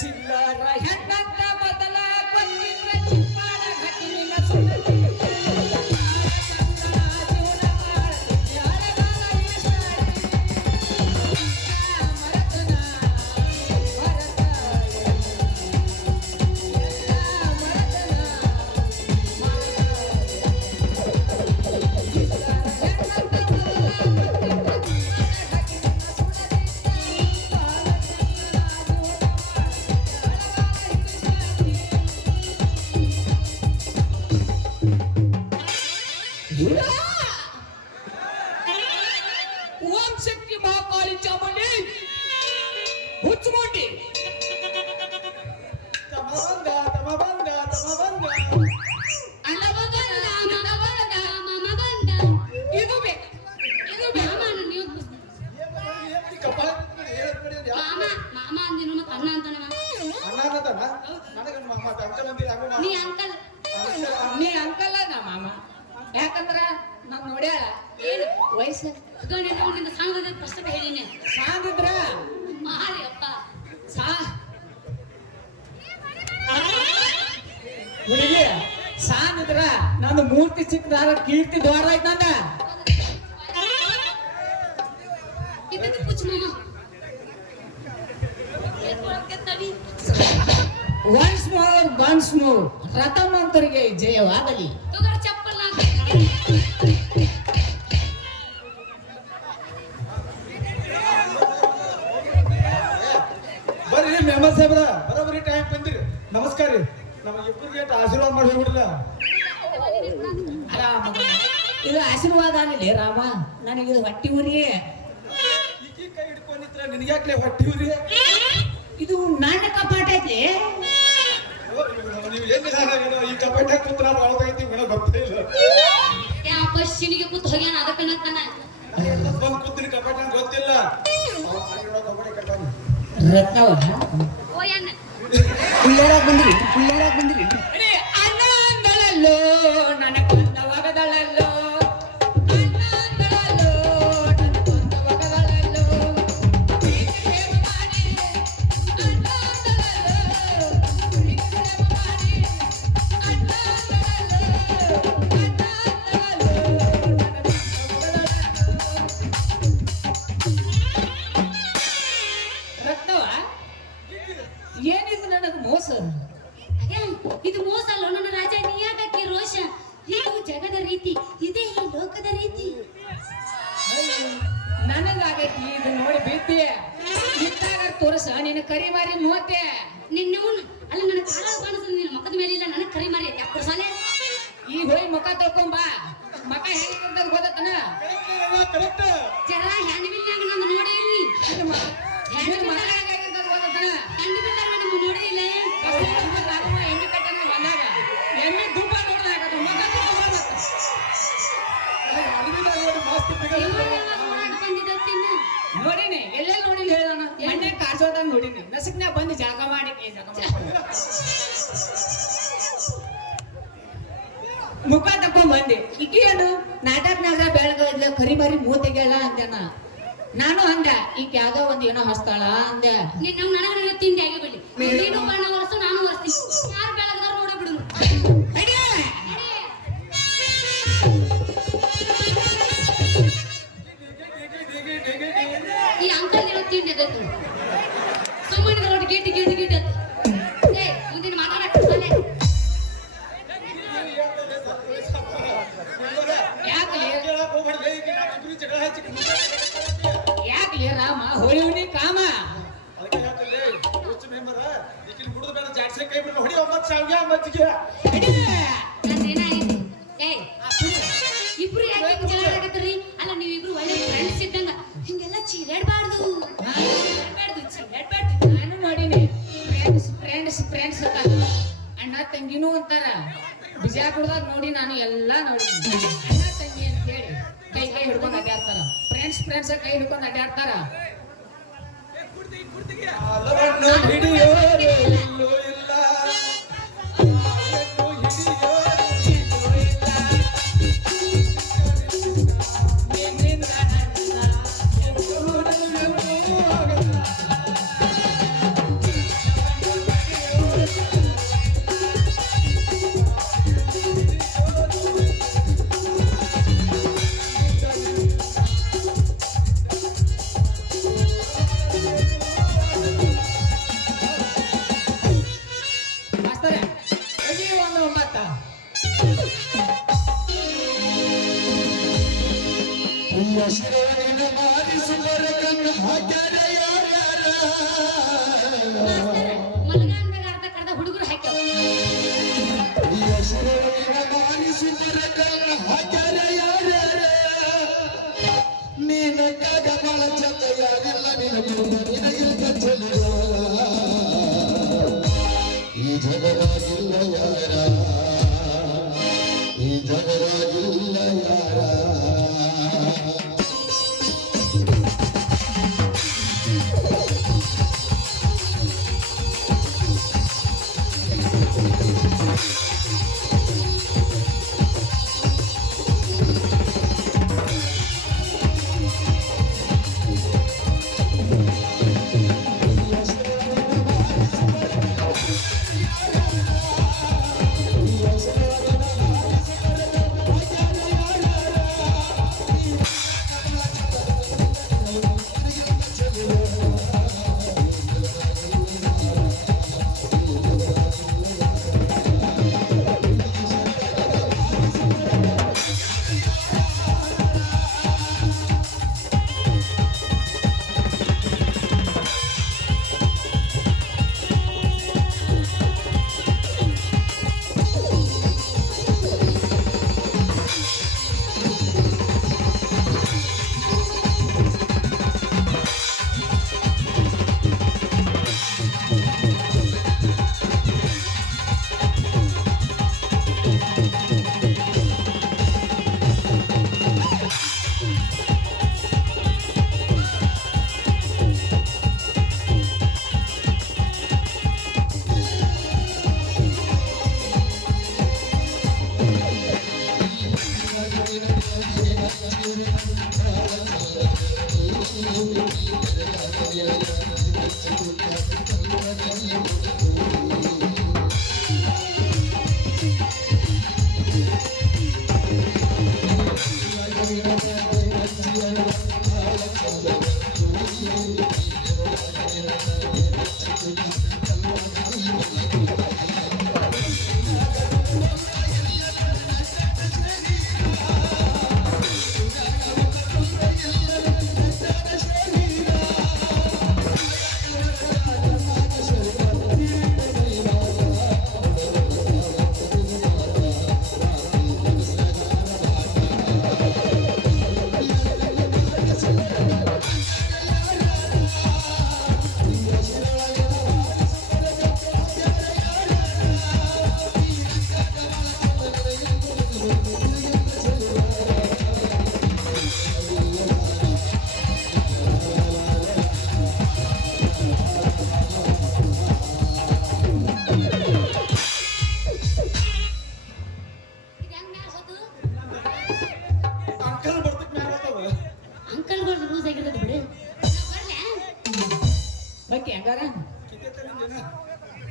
ಚಿಲ್ಲರ ಹೆಣ್ಣಂತ ಬದಲ ಬಂದಿದ್ರ ಚಿಪ್ಪಾಡ ಘಟಿನ ಸುಳ್ಳತಿ ಓಂ ಶಕ್ತಿ ಮಹಾಕಾಳಿ ಚಾಮುಂಡಿ ಹುಚ್ಚುಮುಂಡಿ ತಮ್ಮ ಬಂದ ಅಣ್ಣ ಬಂದ, ಮಾಮ ಬಂದ, ಮಾಮ ಬಂದ. ಇದು ಬೇಕು ಮಾಮ ನೀವು ಮಾಮ ಮಾಮ ಅಂದಿನ ಮತ್ತೆ ಅಣ್ಣ ಅಂತಾನೆ ನೀ ಅಂಕಲ್. ನೀ ಅಂಕಲ್ ನಾ ಮಾಮ, ಯಾಕಂದ್ರ ನಾವ್ ನೋಡ್ಯಾಳ ಏನು ವಯಸ್ಸ ಗಂಡಿನ ಸಾಂಗದ ಪುಸ್ತಕ ಹೇಳಿನಿ ಸಾಂದಿದ್ರ ಮಾಡಿ ಅಪ್ಪ. ಸಾ ಹುಡುಗಿ ಸಾಂದಿದ್ರ ನಂದು ಮೂರ್ತಿ ಸಿಕ್ಕದಾರ ಕೀರ್ತಿ ದ್ವಾರ ಐತ್ ನಂದ ಇದಕ್ಕೆ ಪುಚ್ಚ ಮಾಮ ತಡಿ. ಒನ್ಸ್ ಮೋರ್ ರಥಮಂತರಿಗೆ ಜಯವಾಗಲಿ. ತಗೋರ ಚಪ್ಪಲ್ ಬರ್ರಿ ಮೆಂಬರ್ ಸಾಹೇಬ್ರ ಬರೋಬ್ಬರಿ ಟೈಮ್ ಬಂದಿರಿ. ನಮಸ್ಕಾರ ರೀ. ನಮಗಿಬ್ಬರಿಗೆ ಆಶೀರ್ವಾದ ಮಾಡಿ ಹೋಗ್ಬಿಡ್ಲ ಅಲ್ಲ ಮಗನ, ಇದು ಆಶೀರ್ವಾದ ಅನ್ನಲಿ ರಾಮ, ನನಗಿದು ಹೊಟ್ಟಿ ಉರಿ. ಈಕಿ ಕೈ ಹಿಡ್ಕೊಂಡಿದ್ರ ನಿನಗ್ಯಾಕ್ಲೆ ಹೊಟ್ಟಿ ಉರಿ? ಇದು ನನ್ನ ಕಪಾಟ ಐತಿ. ನೀವು ಏನು ಈ ಕಪಾಟ ಕೂತ್ರ ಬಾಳ್ದಾಗೈತಿ ಏನೋ ಗೊತ್ತೇ ಇಲ್ಲ. ಯಾ ಬಸ್ಸಿನಿಗೆ ಕೂತ್ ಹೋಗ್ಯಾನ ಅದಕ್ಕೆ ನಗ್ತಾನ. ಬಂದು ಕೂತಿನ ಕಪಾಟ ಅಂತ ಗೊತ್ತಿಲ್ಲ. ರತ್ನವ ಓ ಯಣ್ಣ ಪುಳ್ಳೇರಾಗ ಬಂದ್ರಿ ಅಣ್ಣ ಅಂದಳಲ್ಲೋ ನನ್ನ ಕೊಂದವಾಗದಳಲ್ಲೋ, ಅಣ್ಣ ಅಂದಳಲ್ಲೋ ನನ್ನ ಕೊಂದವಾಗದಳಲ್ಲೋ, ಪ್ರೀತಿ ಪ್ರೇಮ ಮಾಡಿ ಅಣ್ಣ ಅಂದಳಲ್ಲೋ, ಪ್ರೀತಿ ಪ್ರೇಮ ಮಾಡಿ ಅಣ್ಣ ಅಂದಳಲ್ಲೋ, ಅಣ್ಣ ಅಂದಳಲ್ಲೋ ರತ್ನವ ಏನಿದು ನನಗೆ ಮೋಸ? ಅಯ್ಯ, ಇದು ಮೋಸ ಅಲ್ಲ ನನ್ನ ರಾಜ, ನೀಯಾಗಕ್ಕೆ ರೋಷ. ಇದು ಜಗದ ರೀತಿ, ಇದೇ ಈ ಲೋಕದ ರೀತಿ. ನನಗಾಗೈತಿ ಇದು ನೋಡಿ ಬಿದ್ದೆ ಇತ್ತಾಗ ತೋರಿಸ ನಿನ್ನ ಕರಿ ಮಾರಿ ನೋತೆ. ನಿನ್ನವನು ಅಲ್ಲಿ ನನ್ನ ಕಾಲ ಕಾಣಿಸ್ತದೆ, ನಿನ್ನ ಮಕ್ಕದ ಮೇಲೆ ಇಲ್ಲ, ನನಗೆ ಕರಿ ಮಾರಿ ಯಾಕೆ ಕೊಡ್ಸಾಲೆ? ಈಗ ಹೋಗಿ ಮುಖ ತೊಳ್ಕೊಂಬ. ಮಕ ಹೆಂಗಿರ್ತದ ಗೊತ್ತನ? ಕರೆಕ್ಟ್. ಜರ ಹೆಣ್ಣು ಬಿಲ್ಲಾಗ ನಮ್ಮ ನೋಡಿ ಇಲ್ಲಿ. ಹೆಣ್ಣು ಮಕ ಬಿಲ್ಲಾಗ ಹೆಂಗಿರ್ತದ ಗೊತ್ತನ? ಹೆಣ್ಣು ಬಿಲ್ಲಾಗ ನಮ್ಮ ನೋಡಿ ಇಲ್ಲ. ಎಣ್ಣೆ ಕಟ್ಟನ ಬಂದಾಗ ಎಮ್ಮೆ ದುಬ್ಬ ನೋಡ್ದಾಗ ಮಕ ನೋಡಿನಿ ಎಲ್ಲೆಲ್ಲಿ ನೋಡಿಲ್ಲ ಹೇಳೋಣ. ಎಣ್ಣೆ ಕಾಸೋದಾಗ ನೋಡಿನಿ, ನಸಕ್ನ್ಯಾಗ ಬಂದು ಜಾಗ ಮಾಡಿ ಮುಖ ತಕೊಂಡ್ ಬಂದೆ. ಈಕಿ ಏನು ನಾಟಕನಾಗ ಬೆಳಗ್ಗೆ ಕರಿ ಮಾರಿ ಮೂತೆಗೆಲ್ಲ ಅಂದ್ಯಾನ. ನಾನು ಅಂದ ಈಗ ಯಾವ್ದೋ ಒಂದ್ ಏನೋ ಹಸ್ತಾಳ ಅಂದೆ. ನಿನ್ನ ನನಗೆ ತಿಂಡಿ ಆಗಿ ಬಿಡಿ, ನೀನು ಬಣ್ಣ ಒರೆಸು, ನಾನು ಒರೆಸ್ತೀನಿ. ಯಾರು ಬೆಳಗದವ್ರು ನೋಡ ಬಿಡು. ಈ ಅಂಕಲ್ ಏನೋ ತಿಂಡಿ ಅದತ್ತು ಸುಮ್ಮನೆ ನೋಡಿ ಗಿಟ್ಟಿ ಗಿಟ್ಟಿ ಗಿಟ್ಟಿ ಅಂತ. ಏ ಮುಂದಿನ ಮಾತಾಡಕ್ಕೆ ಯಾಕಲಿ ರಾಮ ಹೋಳಿ ಹುಣ್ಣಿ ಕಾಮ ನಂದೇನಾಗಿತ್ತು? ಏ ಇಬ್ರು ಯಾಕೆ ಜಗಳ ಆಗತ್ತೀರಿ? ಅಲ್ಲ ನೀವಿಬ್ರು ಒಳ್ಳೆ ಫ್ರೆಂಡ್ಸ್ ಇದ್ದಂಗ ಹಿಂಗೆಲ್ಲ ಚೀರಾಡ್ಬಾರ್ದು. ಚೀರಾಡ್ಬಾರ್ದು. ನಾನು ನೋಡಿನಿ ಫ್ರೆಂಡ್ಸ್ ಅಣ್ಣ ತಂಗಿನೂ ಅಂತಾರ. ಬಿಜಾಪುರದಾಗ ನೋಡಿ ನಾನು ಎಲ್ಲಾ ನೋಡಿನಿ. ಅಣ್ಣ ತಂಗಿ ಅಂತ ಹೇಳಿ ಕೈ ಹಿಡ್ಕೊಂಡು ಅಡ್ಡಾಡ್ತಾರ. ಫ್ರೆಂಡ್ಸ್ ಕೈ ಹಿಡ್ಕೊಂಡು ಅಡ್ಡಾಡ್ತಾರ. ಶಿರೋಣಿನ ಮಾರಿಸುವರ ಕಣ್ಣು ಹಾಕ್ಯಾರ ಯಾರ್ಯಾರ ಮಲಗಾನ್ದಾಗ ಅರ್ಧ ಕರ್ದ ಹುಡುಗರು ಹಾಕ್ಯಾವ. ಶಿರೋಣಿನ ಮಾರಿಸುವರ ಕಣ್ಣು ಹಾಕ್ಯಾರ ಯಾರ್ಯಾರ ನೀನ ಕಾಗ ಬಾಳ ಚಂದ ಯಾರಿಲ್ಲ ನಿನ್ನ ಕುಟುಂಬ ನಿನಗಿಲ್ಲ ಚಲಿಯ ಈ ಜಗರಾಗಿಲ್ಲ ಯಾರ ಈ ಜಗರಾಗಿಲ್ಲ ಯಾರ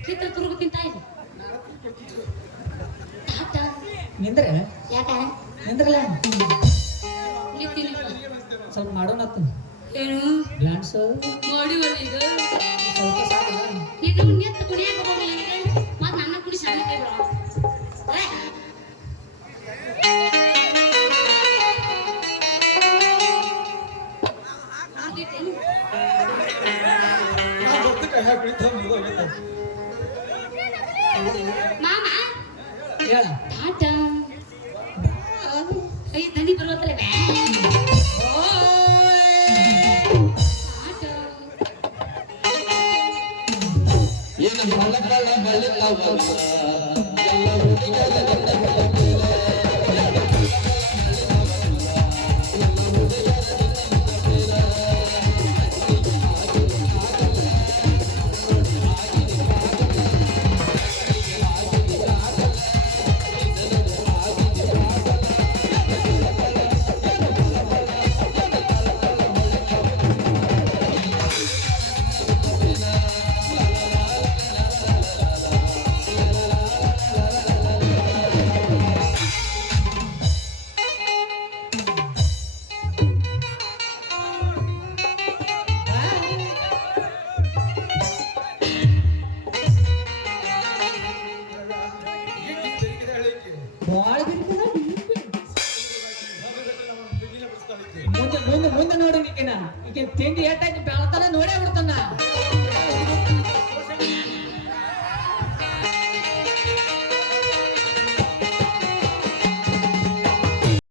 ಚಿತ್ರ ತುರುಗು ತಿಂತಾ ಇದೆ ತಾತ ನಿಂದ್ರೆ ಯಾಕ ನಿಂದ್ರಲ್ಲ ನಿಂತೀನಿ ಸ್ವಲ್ಪ ಮಾಡೋಣ ಏನು ಡ್ಯಾನ್ಸ್ ಮಾಡಿವಲ್ಲ ಈಗ ಸ್ವಲ್ಪ ಸಾಕ ನೀನು ನಿಂತು ಕುಣಿಯಕ್ಕೆ ಹೋಗಲಿಲ್ಲ ಮತ್ತೆ ನನ್ನ ಕುಣಿಸಿ ನನ್ನ ಕೈ ಬಿಡೋ ನಾನು ಜೊತೆ ಕೈ ಹಾಕಿಳಿತ ಮುಗಿದೋಗೈತೆ ಮಾಮ ಹೇಳ ತಾತ ಕೈ ದನಿ ಬರುವತ್ತಲ್ಲ ತಾತ ಏನು ಮಲಕಳ ಬಳಿತವಲ್ಲ ಎಲ್ಲ ಹುಡುಗರ